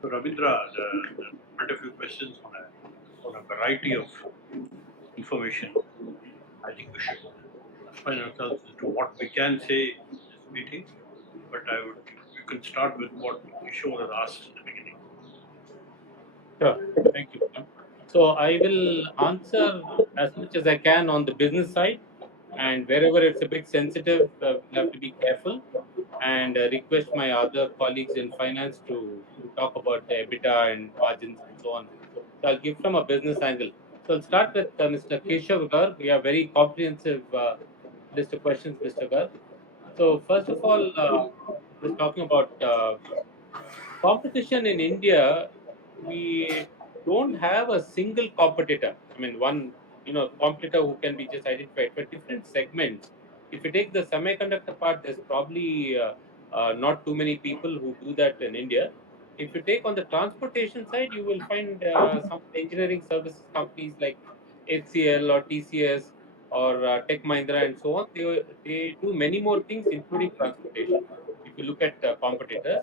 So Ravindra, there are quite a few questions on a variety of information. I think we should confine ourselves as to what we can say in this meeting, but you can start with what Kishore has asked in the beginning. Sure. Thank you. So I will answer as much as I can on the business side, and wherever it's a bit sensitive, we'll have to be careful and request my other colleagues in finance to talk about the EBITDA and margins and so on. So I'll give from a business angle. So I'll start with Mr. Keshav Garg. We have very comprehensive list of questions, Mr. Garg. So first of all, just talking about competition in India, we don't have a single competitor. I mean, one competitor who can be just identified for different segments. If you take the semiconductor part, there's probably not too many people who do that in India. If you take on the transportation side, you will find some engineering services companies like HCL or TCS or Tech Mahindra and so on. They do many more things, including transportation. If you look at competitors,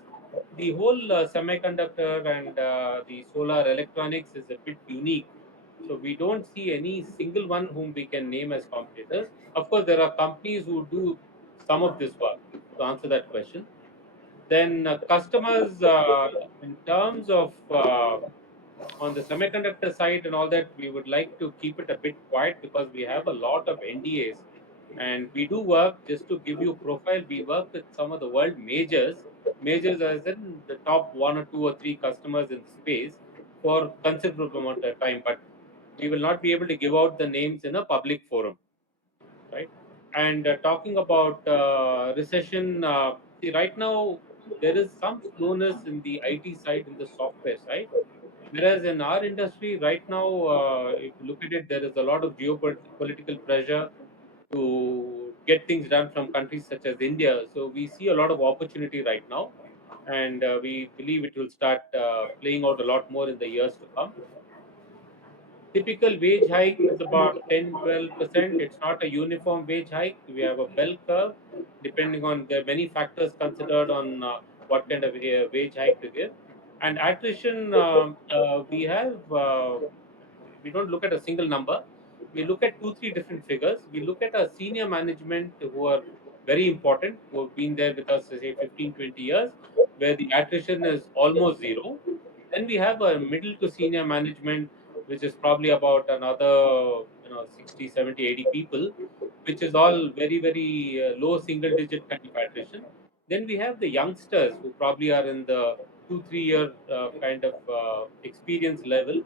the whole semiconductor and the solar electronics is a bit unique. So we don't see any single one whom we can name as competitors. Of course, there are companies who do some of this work. To answer that question, then customers, in terms of on the semiconductor side and all that, we would like to keep it a bit quiet because we have a lot of NDAs, and we do work. Just to give you profile, we work with some of the world majors as in the top 1 or 2 or 3 customers in the space for considerable amount of time, but we will not be able to give out the names in a public forum, right? And talking about recession, see, right now there is some slowness in the IT side, in the software side. Whereas in our industry right now, if you look at it, there is a lot of geopolitical pressure to get things done from countries such as India. So we see a lot of opportunity right now, and we believe it will start playing out a lot more in the years to come. Typical wage hike is about 10-12%. It's not a uniform wage hike. We have a bell curve depending on the many factors considered on what kind of wage hike to give. And attrition, we don't look at a single number. We look at 2-3 different figures. We look at a senior management who are very important, who have been there with us, say, 15-20 years, where the attrition is almost zero. Then we have a middle to senior management, which is probably about another 60, 70, 80 people, which is all very, very low single digit kind of attrition. Then we have the youngsters who probably are in the 2-3 year kind of experience level,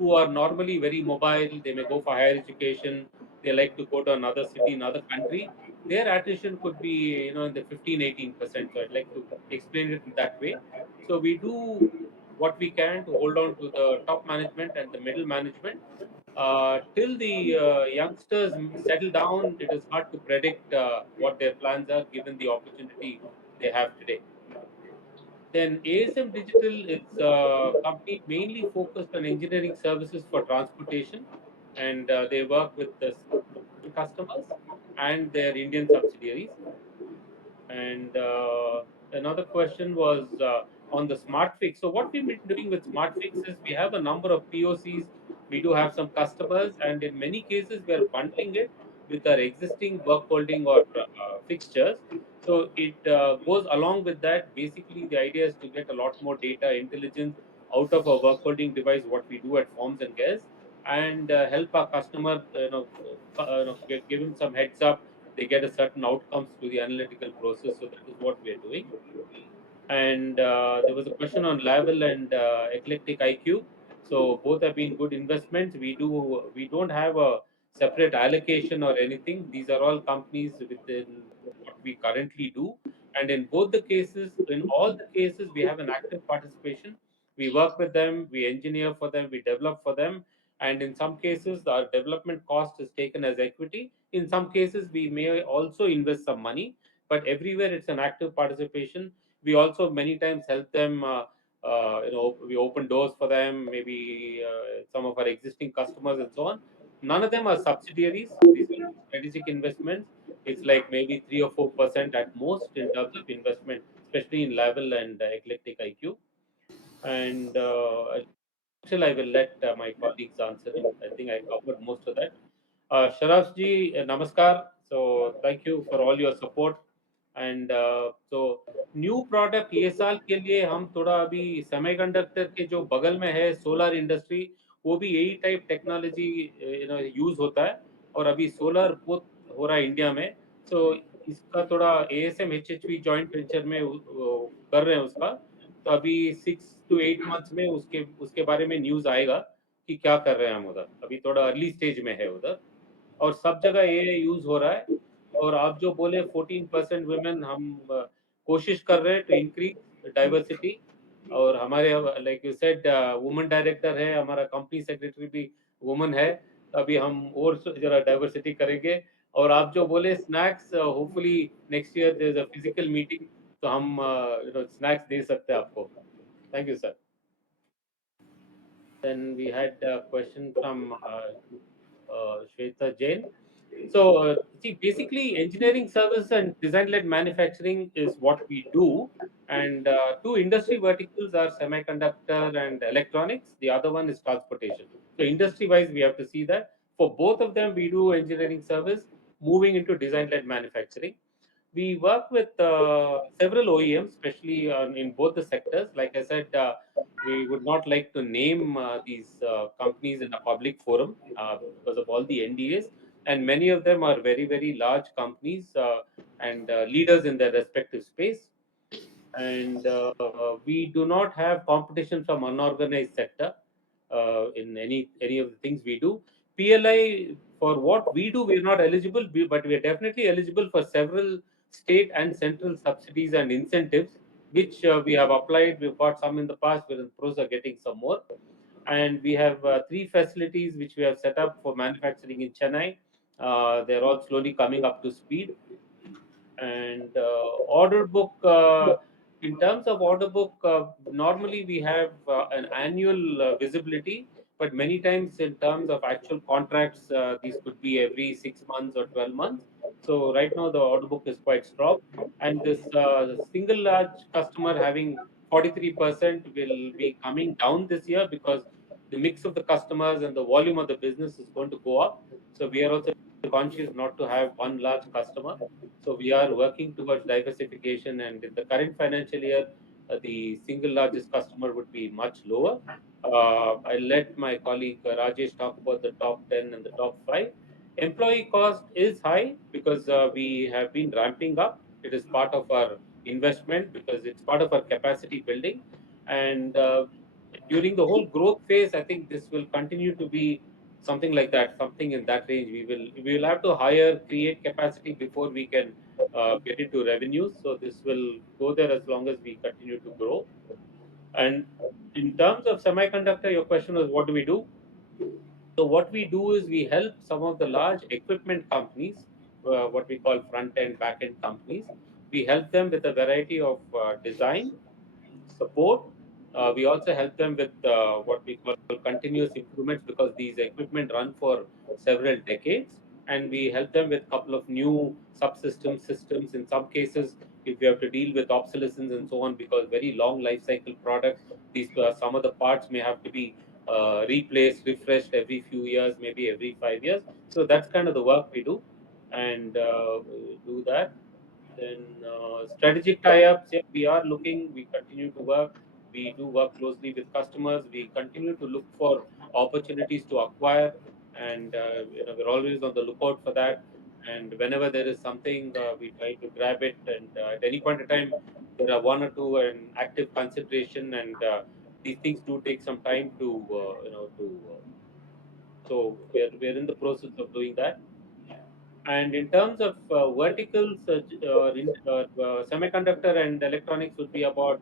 who are normally very mobile. They may go for higher education. They like to go to another city, another country. Their attrition could be in the 15-18%. So I'd like to explain it in that way. So we do what we can to hold on to the top management and the middle management. Till the youngsters settle down, it is hard to predict what their plans are given the opportunity they have today. Then ASM Digital is a company mainly focused on engineering services for transportation, and they work with the customers and their Indian subsidiaries. And another question was on the smart fix. So what we've been doing with smart fix is we have a number of POCs. We do have some customers, and in many cases we are bundling it with our existing work holding or fixtures. So it goes along with that. Basically, the idea is to get a lot more data intelligence out of a work holding device, what we do at Forms and Gas, and help our customer, give him some heads up. They get a certain outcomes through the analytical process. So that is what we are doing. And there was a question on Level and Eclectic IQ. So both have been good investments. We don't have a separate allocation or anything. These are all companies within what we currently do. And in both the cases, in all the cases, we have an active participation. We work with them, we engineer for them, we develop for them. And in some cases, our development cost is taken as equity. In some cases, we may also invest some money, but everywhere it's an active participation. We also many times help them. We open doors for them. Maybe some of our existing customers and so on. None of them are subsidiaries. These are strategic investments. It's like maybe 3 or 4% at most in terms of investment, especially in Level and Eclectic IQ. And still, I will let my colleagues answer it. I think I covered most of that. Sharaf ji, namaskar. So thank you for all your support. And तो new product ये साल के लिए हम थोड़ा अभी semiconductor के जो बगल में है सोलर इंडस्ट्री, वो भी यही टाइप टेक्नोलॉजी यूज होता है और अभी सोलर बहुत हो रहा है इंडिया में. सो इसका थोड़ा ASM HHV जॉइंट वेंचर में कर रहे हैं उसका. तो अभी 6 to 8 months में उसके बारे में न्यूज आएगा कि क्या कर रहे हैं हम उधर. अभी थोड़ा अर्ली स्टेज में है उधर और सब जगह ये यूज हो रहा है. और आप जो बोले 14% वुमेन, हम कोशिश कर रहे हैं टू इंक्रीज डाइवर्सिटी. और हमारे like you said women director है, हमारा कंपनी सेक्रेटरी भी वुमन है. अभी हम और जरा डाइवर्सिटी करेंगे. और आप जो बोले snacks, hopefully next year there is a physical meeting, तो हम स्नैक्स दे सकते हैं आपको. Thank you sir. Then we had a question from Shweta Jain. So, see, basically, engineering service and design-led manufacturing is what we do. And two industry verticals are semiconductor and electronics. The other one is transportation. So, industry-wise, we have to see that. For both of them, we do engineering service, moving into design-led manufacturing. We work with several OEMs, especially in both the sectors. Like I said, we would not like to name these companies in a public forum because of all the NDAs. And many of them are very, very large companies and leaders in their respective space. And we do not have competition from unorganized sector in any of the things we do. PLI, for what we do, we are not eligible, but we are definitely eligible for several state and central subsidies and incentives, which we have applied. We've got some in the past. We're in the process of getting some more. And we have 3 facilities which we have set up for manufacturing in Chennai. They're all slowly coming up to speed. And order book, in terms of order book, normally we have an annual visibility, but many times in terms of actual contracts, these could be every 6 months or 12 months. So right now the order book is quite strong, and this single large customer having 43% will be coming down this year because the mix of the customers and the volume of the business is going to go up. So we are also conscious not to have one large customer. So we are working towards diversification, and in the current financial year, the single largest customer would be much lower. I'll let my colleague Rajesh talk about the top 10 and the top 5. Employee cost is high because we have been ramping up. It is part of our investment because it's part of our capacity building. And during the whole growth phase, I think this will continue to be something like that, something in that range. We will have to hire, create capacity before we can get into revenues. So this will go there as long as we continue to grow. And in terms of semiconductor, your question was what do we do? So what we do is we help some of the large equipment companies, what we call front-end, back-end companies. We help them with a variety of design, support. We also help them with what we call continuous improvements, because these equipment run for several decades, and we help them with a couple of new subsystems, systems. In some cases, if we have to deal with obsolescence and so on, because very long life cycle products, these some of the parts may have to be replaced, refreshed every few years, maybe every 5 years. So that's kind of the work we do, and do that. Then strategic tie-ups, yeah, we are looking. We continue to work. We do work closely with customers. We continue to look for opportunities to acquire, and we're always on the lookout for that. And whenever there is something, we try to grab it. And at any point in time, there are one or two in active consideration, and these things do take some time to so we're in the process of doing that. And in terms of verticals, semiconductor and electronics would be about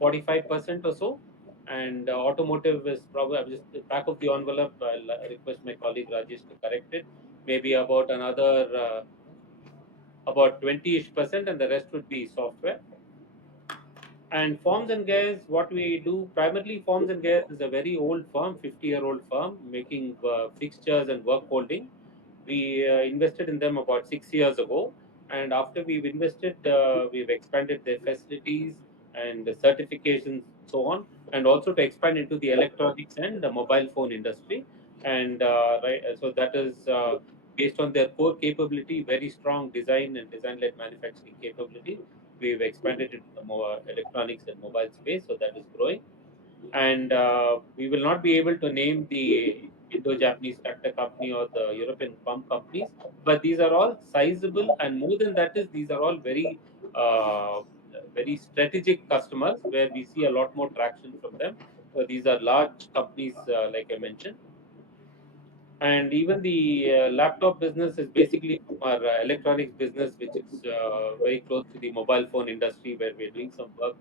45% or so, and automotive is probably, I'm just back of the envelope. I'll request my colleague Rajesh to correct it. Maybe about another about 20-ish%, and the rest would be software. And Forms and Gears, what we do primarily, Forms and Gears is a very old firm, 50-year-old firm, making fixtures and work holding. We invested in them about 6 years ago, and after we've invested, we've expanded their facilities and the certifications, so on, and also to expand into the electronics and the mobile phone industry. And so that is based on their core capability, very strong design and design-led manufacturing capability. We've expanded into the more electronics and mobile space, so that is growing. And we will not be able to name the Indo-Japanese tractor company or the European pump companies, but these are all sizable, and more than that is these are all very very strategic customers where we see a lot more traction from them. So these are large companies, like I mentioned. And even the laptop business is basically our electronics business, which is very close to the mobile phone industry, where we're doing some work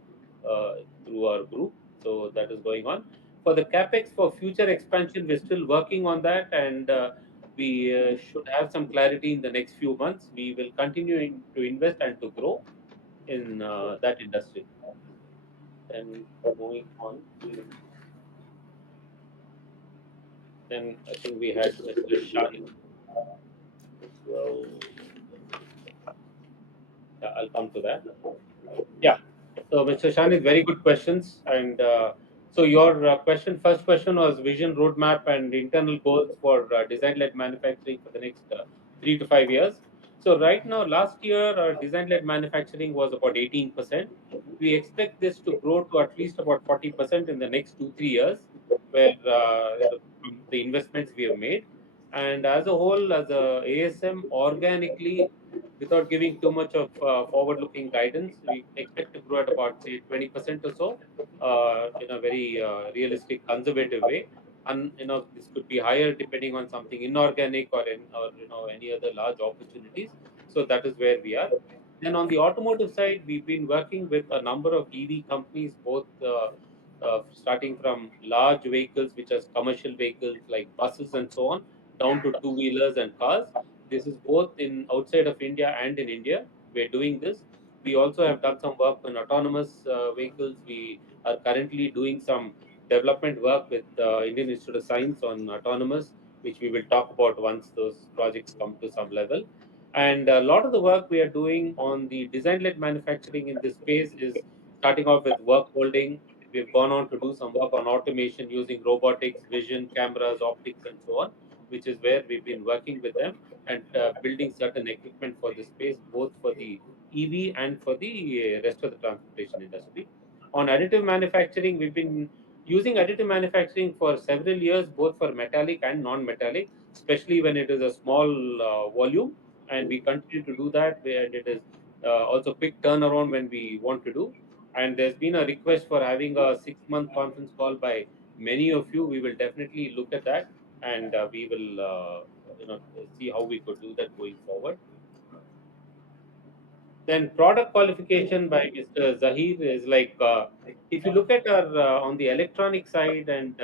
through our group. So that is going on. For the capex for future expansion, we're still working on that, and we should have some clarity in the next few months. We will continue to invest and to grow in that industry. And moving on to, then I think we had Mr. Shahid. Well, yeah, I'll come to that. Yeah. So, Mr. Shahid, very good questions. And so your first question was vision, roadmap, and internal goals for design-led manufacturing for the next 3 to 5 years. So right now, last year, our design-led manufacturing was about 18%. We expect this to grow to at least about 40% in the next 2-3 years, where the investments we have made. And as a whole, as a ASM, organically, without giving too much of forward-looking guidance, we expect to grow at about, say, 20% or so, in a very realistic, conservative way. And this could be higher depending on something inorganic or any other large opportunities. So that is where we are. Then on the automotive side, we've been working with a number of EV companies, both starting from large vehicles, which are commercial vehicles like buses and so on, down to two-wheelers and cars. This is both in outside of India and in India. We're doing this. We also have done some work on autonomous vehicles. We are currently doing some development work with Indian Institute of Science on autonomous, which we will talk about once those projects come to some level. And a lot of the work we are doing on the design-led manufacturing in this space is starting off with work holding. We've gone on to do some work on automation using robotics, vision, cameras, optics, and so on, which is where we've been working with them and building certain equipment for this space, both for the EV and for the rest of the transportation industry. On additive manufacturing, we've been using additive manufacturing for several years, both for metallic and non-metallic, especially when it is a small volume, and we continue to do that, and it is also quick turnaround when we want to do. And there's been a request for having a 6-month conference call by many of you. We will definitely look at that, and we will see how we could do that going forward. Then product qualification by Mr. Zahir is like, if you look at our on the electronic side and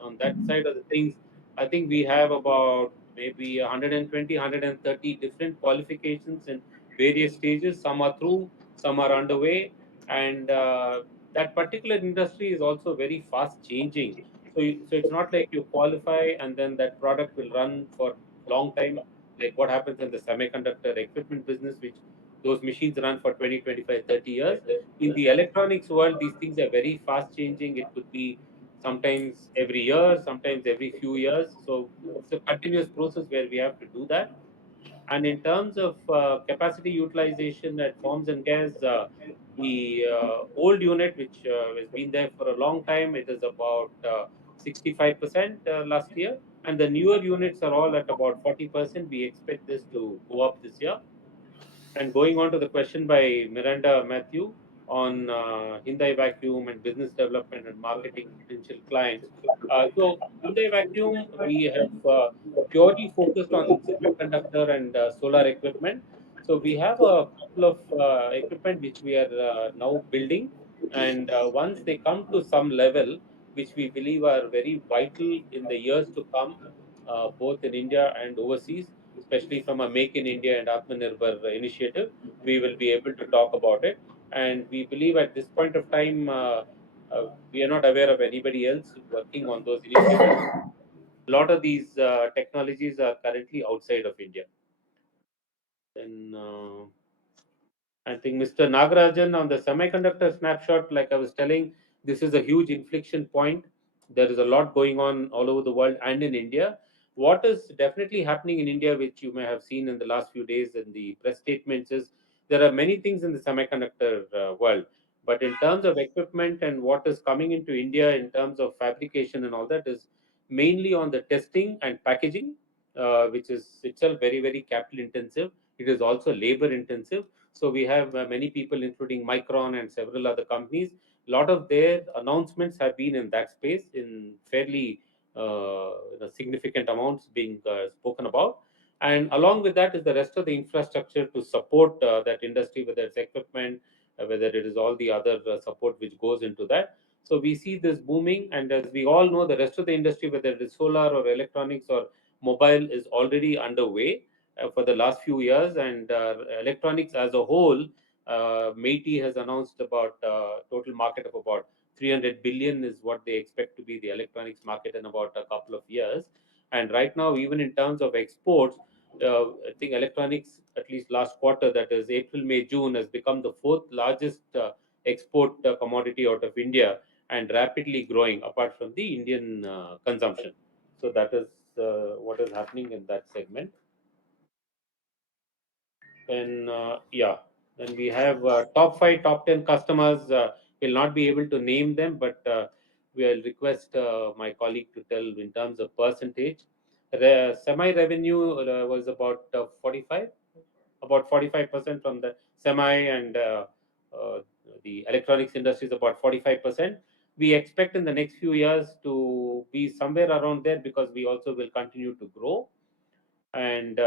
on that side of the things, I think we have about maybe 120, 130 different qualifications in various stages. Some are through, some are underway, and that particular industry is also very fast changing. So it's not like you qualify and then that product will run for long time, like what happens in the semiconductor equipment business, which those machines run for 20, 25, 30 years. In the electronics world, these things are very fast changing. It could be sometimes every year, sometimes every few years. So it's a continuous process where we have to do that. And in terms of capacity utilization at forms and gas, the old unit, which has been there for a long time, it is about 65% last year. And the newer units are all at about 40%. We expect this to go up this year. And going on to the question by Miranda Matthew on Hyundai Vacuum and business development and marketing potential clients. So Hyundai Vacuum, we have purely focused on semiconductor and solar equipment. So we have a couple of equipment which we are now building, and once they come to some level, which we believe are very vital in the years to come, both in India and overseas, especially from a Make in India and Atmanirbhar initiative, we will be able to talk about it. And we believe at this point of time, we are not aware of anybody else working on those initiatives. A lot of these technologies are currently outside of India. Then I think Mr. Nagarajan on the semiconductor snapshot, like I was telling, this is a huge inflection point. There is a lot going on all over the world and in India. What is definitely happening in India, which you may have seen in the last few days in the press statements, is there are many things in the semiconductor world. But in terms of equipment and what is coming into India in terms of fabrication and all that is mainly on the testing and packaging, which is itself very, very capital intensive. It is also labor intensive. So we have many people, including Micron and several other companies. A lot of their announcements have been in that space in fairly significant amounts being spoken about. And along with that is the rest of the infrastructure to support that industry, whether it's equipment, whether it is all the other support which goes into that. So we see this booming, and as we all know, the rest of the industry, whether it is solar or electronics or mobile, is already underway for the last few years. And electronics as a whole, MeitY has announced about total market of about 300 billion is what they expect to be the electronics market in about a couple of years. And right now, even in terms of exports, I think electronics, at least last quarter, that is April, May, June, has become the fourth largest export commodity out of India and rapidly growing apart from the Indian consumption. So that is what is happening in that segment. Then then we have top 5, top 10 customers. Will not be able to name them, but we'll request my colleague to tell in terms of percentage. The semi revenue was about 45, about 45% from the semi, and the electronics industry is about 45%. We expect in the next few years to be somewhere around there because we also will continue to grow. And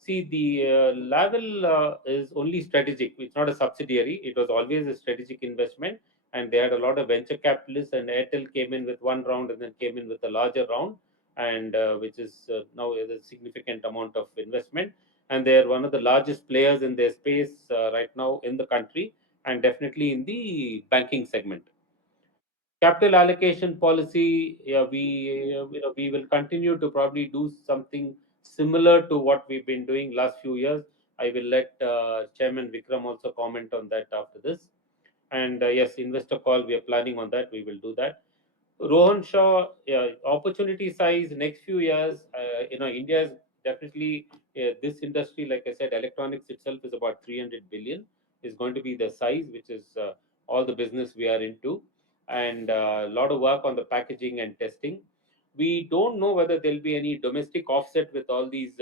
see, the level is only strategic. It's not a subsidiary. It was always a strategic investment, and they had a lot of venture capitalists. And Airtel came in with one round, and then came in with a larger round, and which is now a significant amount of investment. And they are one of the largest players in their space right now in the country, and definitely in the banking segment. Capital allocation policy, we will continue to probably do something similar to what we've been doing last few years. I will let Chairman Vikram also comment on that after this. And yes, investor call, we are planning on that. We will do that. Rohan Shaw, opportunity size next few years. India is definitely this industry. Like I said, electronics itself is about 300 billion. Is going to be the size, which is all the business we are into, and a lot of work on the packaging and testing. We don't know whether there'll be any domestic offset with all these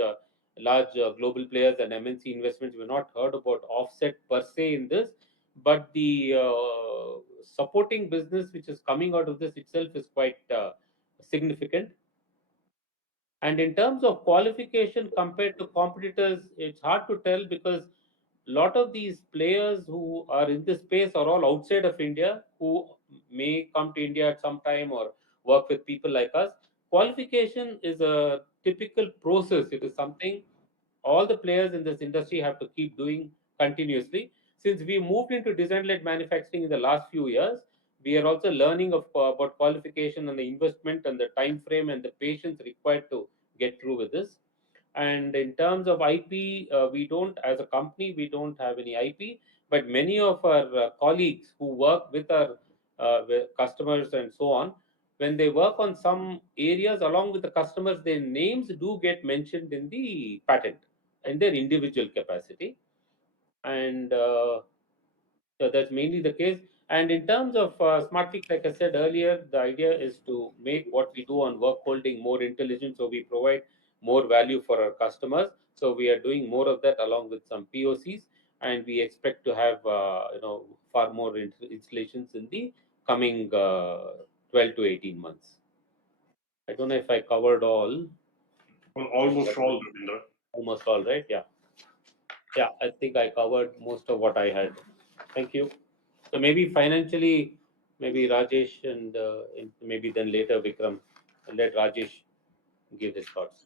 large global players and MNC investments. We've not heard about offset per se in this, but the supporting business which is coming out of this itself is quite significant. And in terms of qualification compared to competitors, it's hard to tell because a lot of these players who are in this space are all outside of India, who may come to India at some time or work with people like us. qualification is a typical process. It is something all the players in this industry have to keep doing continuously. Since we moved into design-led manufacturing in the last few years, we are also learning about qualification and the investment and the time frame and the patience required to get through with this. And in terms of IP, we don't, as a company, we don't have any IP, but many of our colleagues who work with our with customers and so on, when they work on some areas along with the customers, their names do get mentioned in the patent in their individual capacity. And so that's mainly the case. And in terms of SmartFix, like I said earlier, the idea is to make what we do on work holding more intelligent, so we provide more value for our customers. So we are doing more of that along with some POCs, and we expect to have far more installations in the coming 12 to 18 months. I don't know if I covered all. Well, almost all, Ravindra. Almost all, right? Yeah. Yeah, I think I covered most of what I had. Thank you. So maybe financially, maybe Rajesh and maybe then later Vikram. I'll let Rajesh give his thoughts.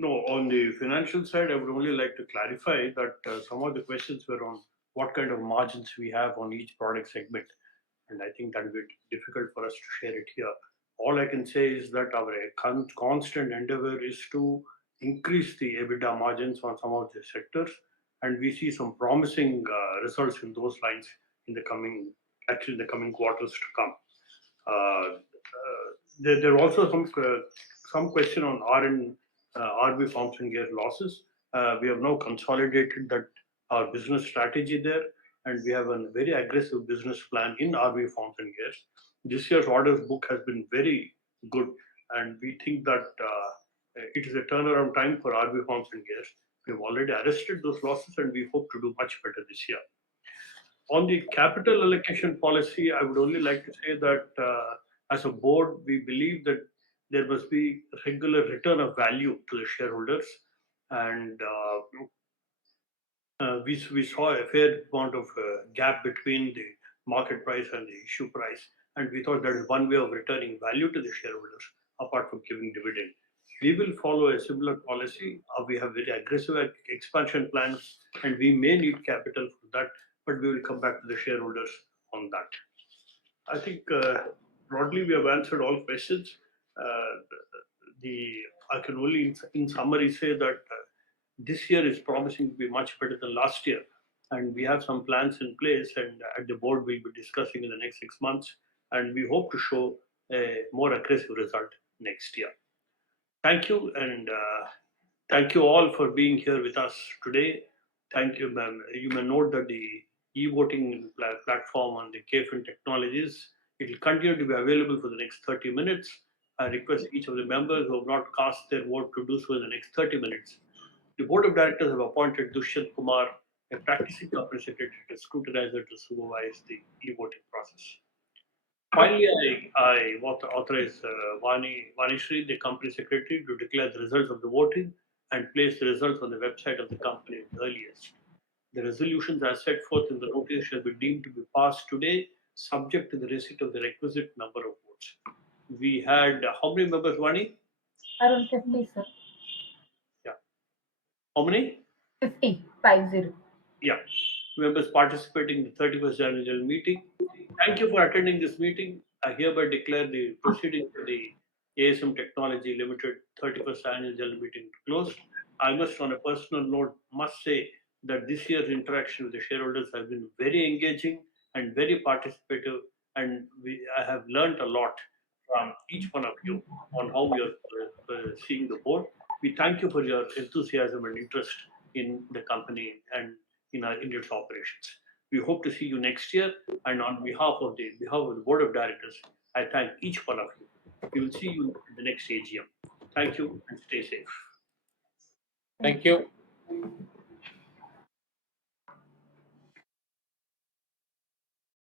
No, on the financial side, I would only like to clarify that some of the questions were on what kind of margins we have on each product segment. And I think that would be difficult for us to share it here. All I can say is that our constant endeavor is to increase the EBITDA margins on some of the sectors, and we see some promising results in those lines in the coming quarters to come. There are also some question on RV Farms and Gear losses. We have now consolidated that our business strategy there, and we have a very aggressive business plan in RV Farms and Gears. This year's orders book has been very good, and we think that it is a turnaround time for RV Farms and Gears. We have already arrested those losses, and we hope to do much better this year. On the capital allocation policy, I would only like to say that as a board, we believe that there must be regular return of value to the shareholders, and we saw a fair amount of gap between the market price and the issue price, and we thought that is one way of returning value to the shareholders apart from giving dividend. We will follow a similar policy. We have very aggressive expansion plans, and we may need capital for that, but we will come back to the shareholders on that. I think broadly we have answered all questions. I can only in summary say that this year is promising to be much better than last year, and we have some plans in place, and at the board we'll be discussing in the next 6 months, and we hope to show a more aggressive result next year. Thank you, and thank you all for being here with us today. Thank you, ma'am. You may note that the e-voting platform on the KFin Technologies, it will continue to be available for the next 30 minutes. I request each of the members who have not cast their vote to do so in the next 30 minutes. The Board of Directors have appointed Dushyant Kumar, a practicing company secretary, to scrutinizer to supervise the e-voting process. Finally, I authorize Vanishri, the company secretary, to declare the results of the voting and place the results on the website of the company at the earliest. The resolutions as set forth in the notice shall be deemed to be passed today, subject to the receipt of the requisite number of votes. We had how many members, Vani? Around 50, sir. Yeah. How many? 50. Yeah. Members participating in the 31st Annual General Meeting. Thank you for attending this meeting. I hereby declare the proceedings of the ASM Technology Limited 31st Annual General Meeting closed. I must, on a personal note, say that this year's interaction with the shareholders has been very engaging and very participative, and I have learned a lot from each one of you on how we are seeing the board. We thank you for your enthusiasm and interest in the company and in its operations. We hope to see you next year, and on behalf of the Board of Directors, I thank each one of you. We will see you in the next AGM. Thank you, and stay safe. Thank you.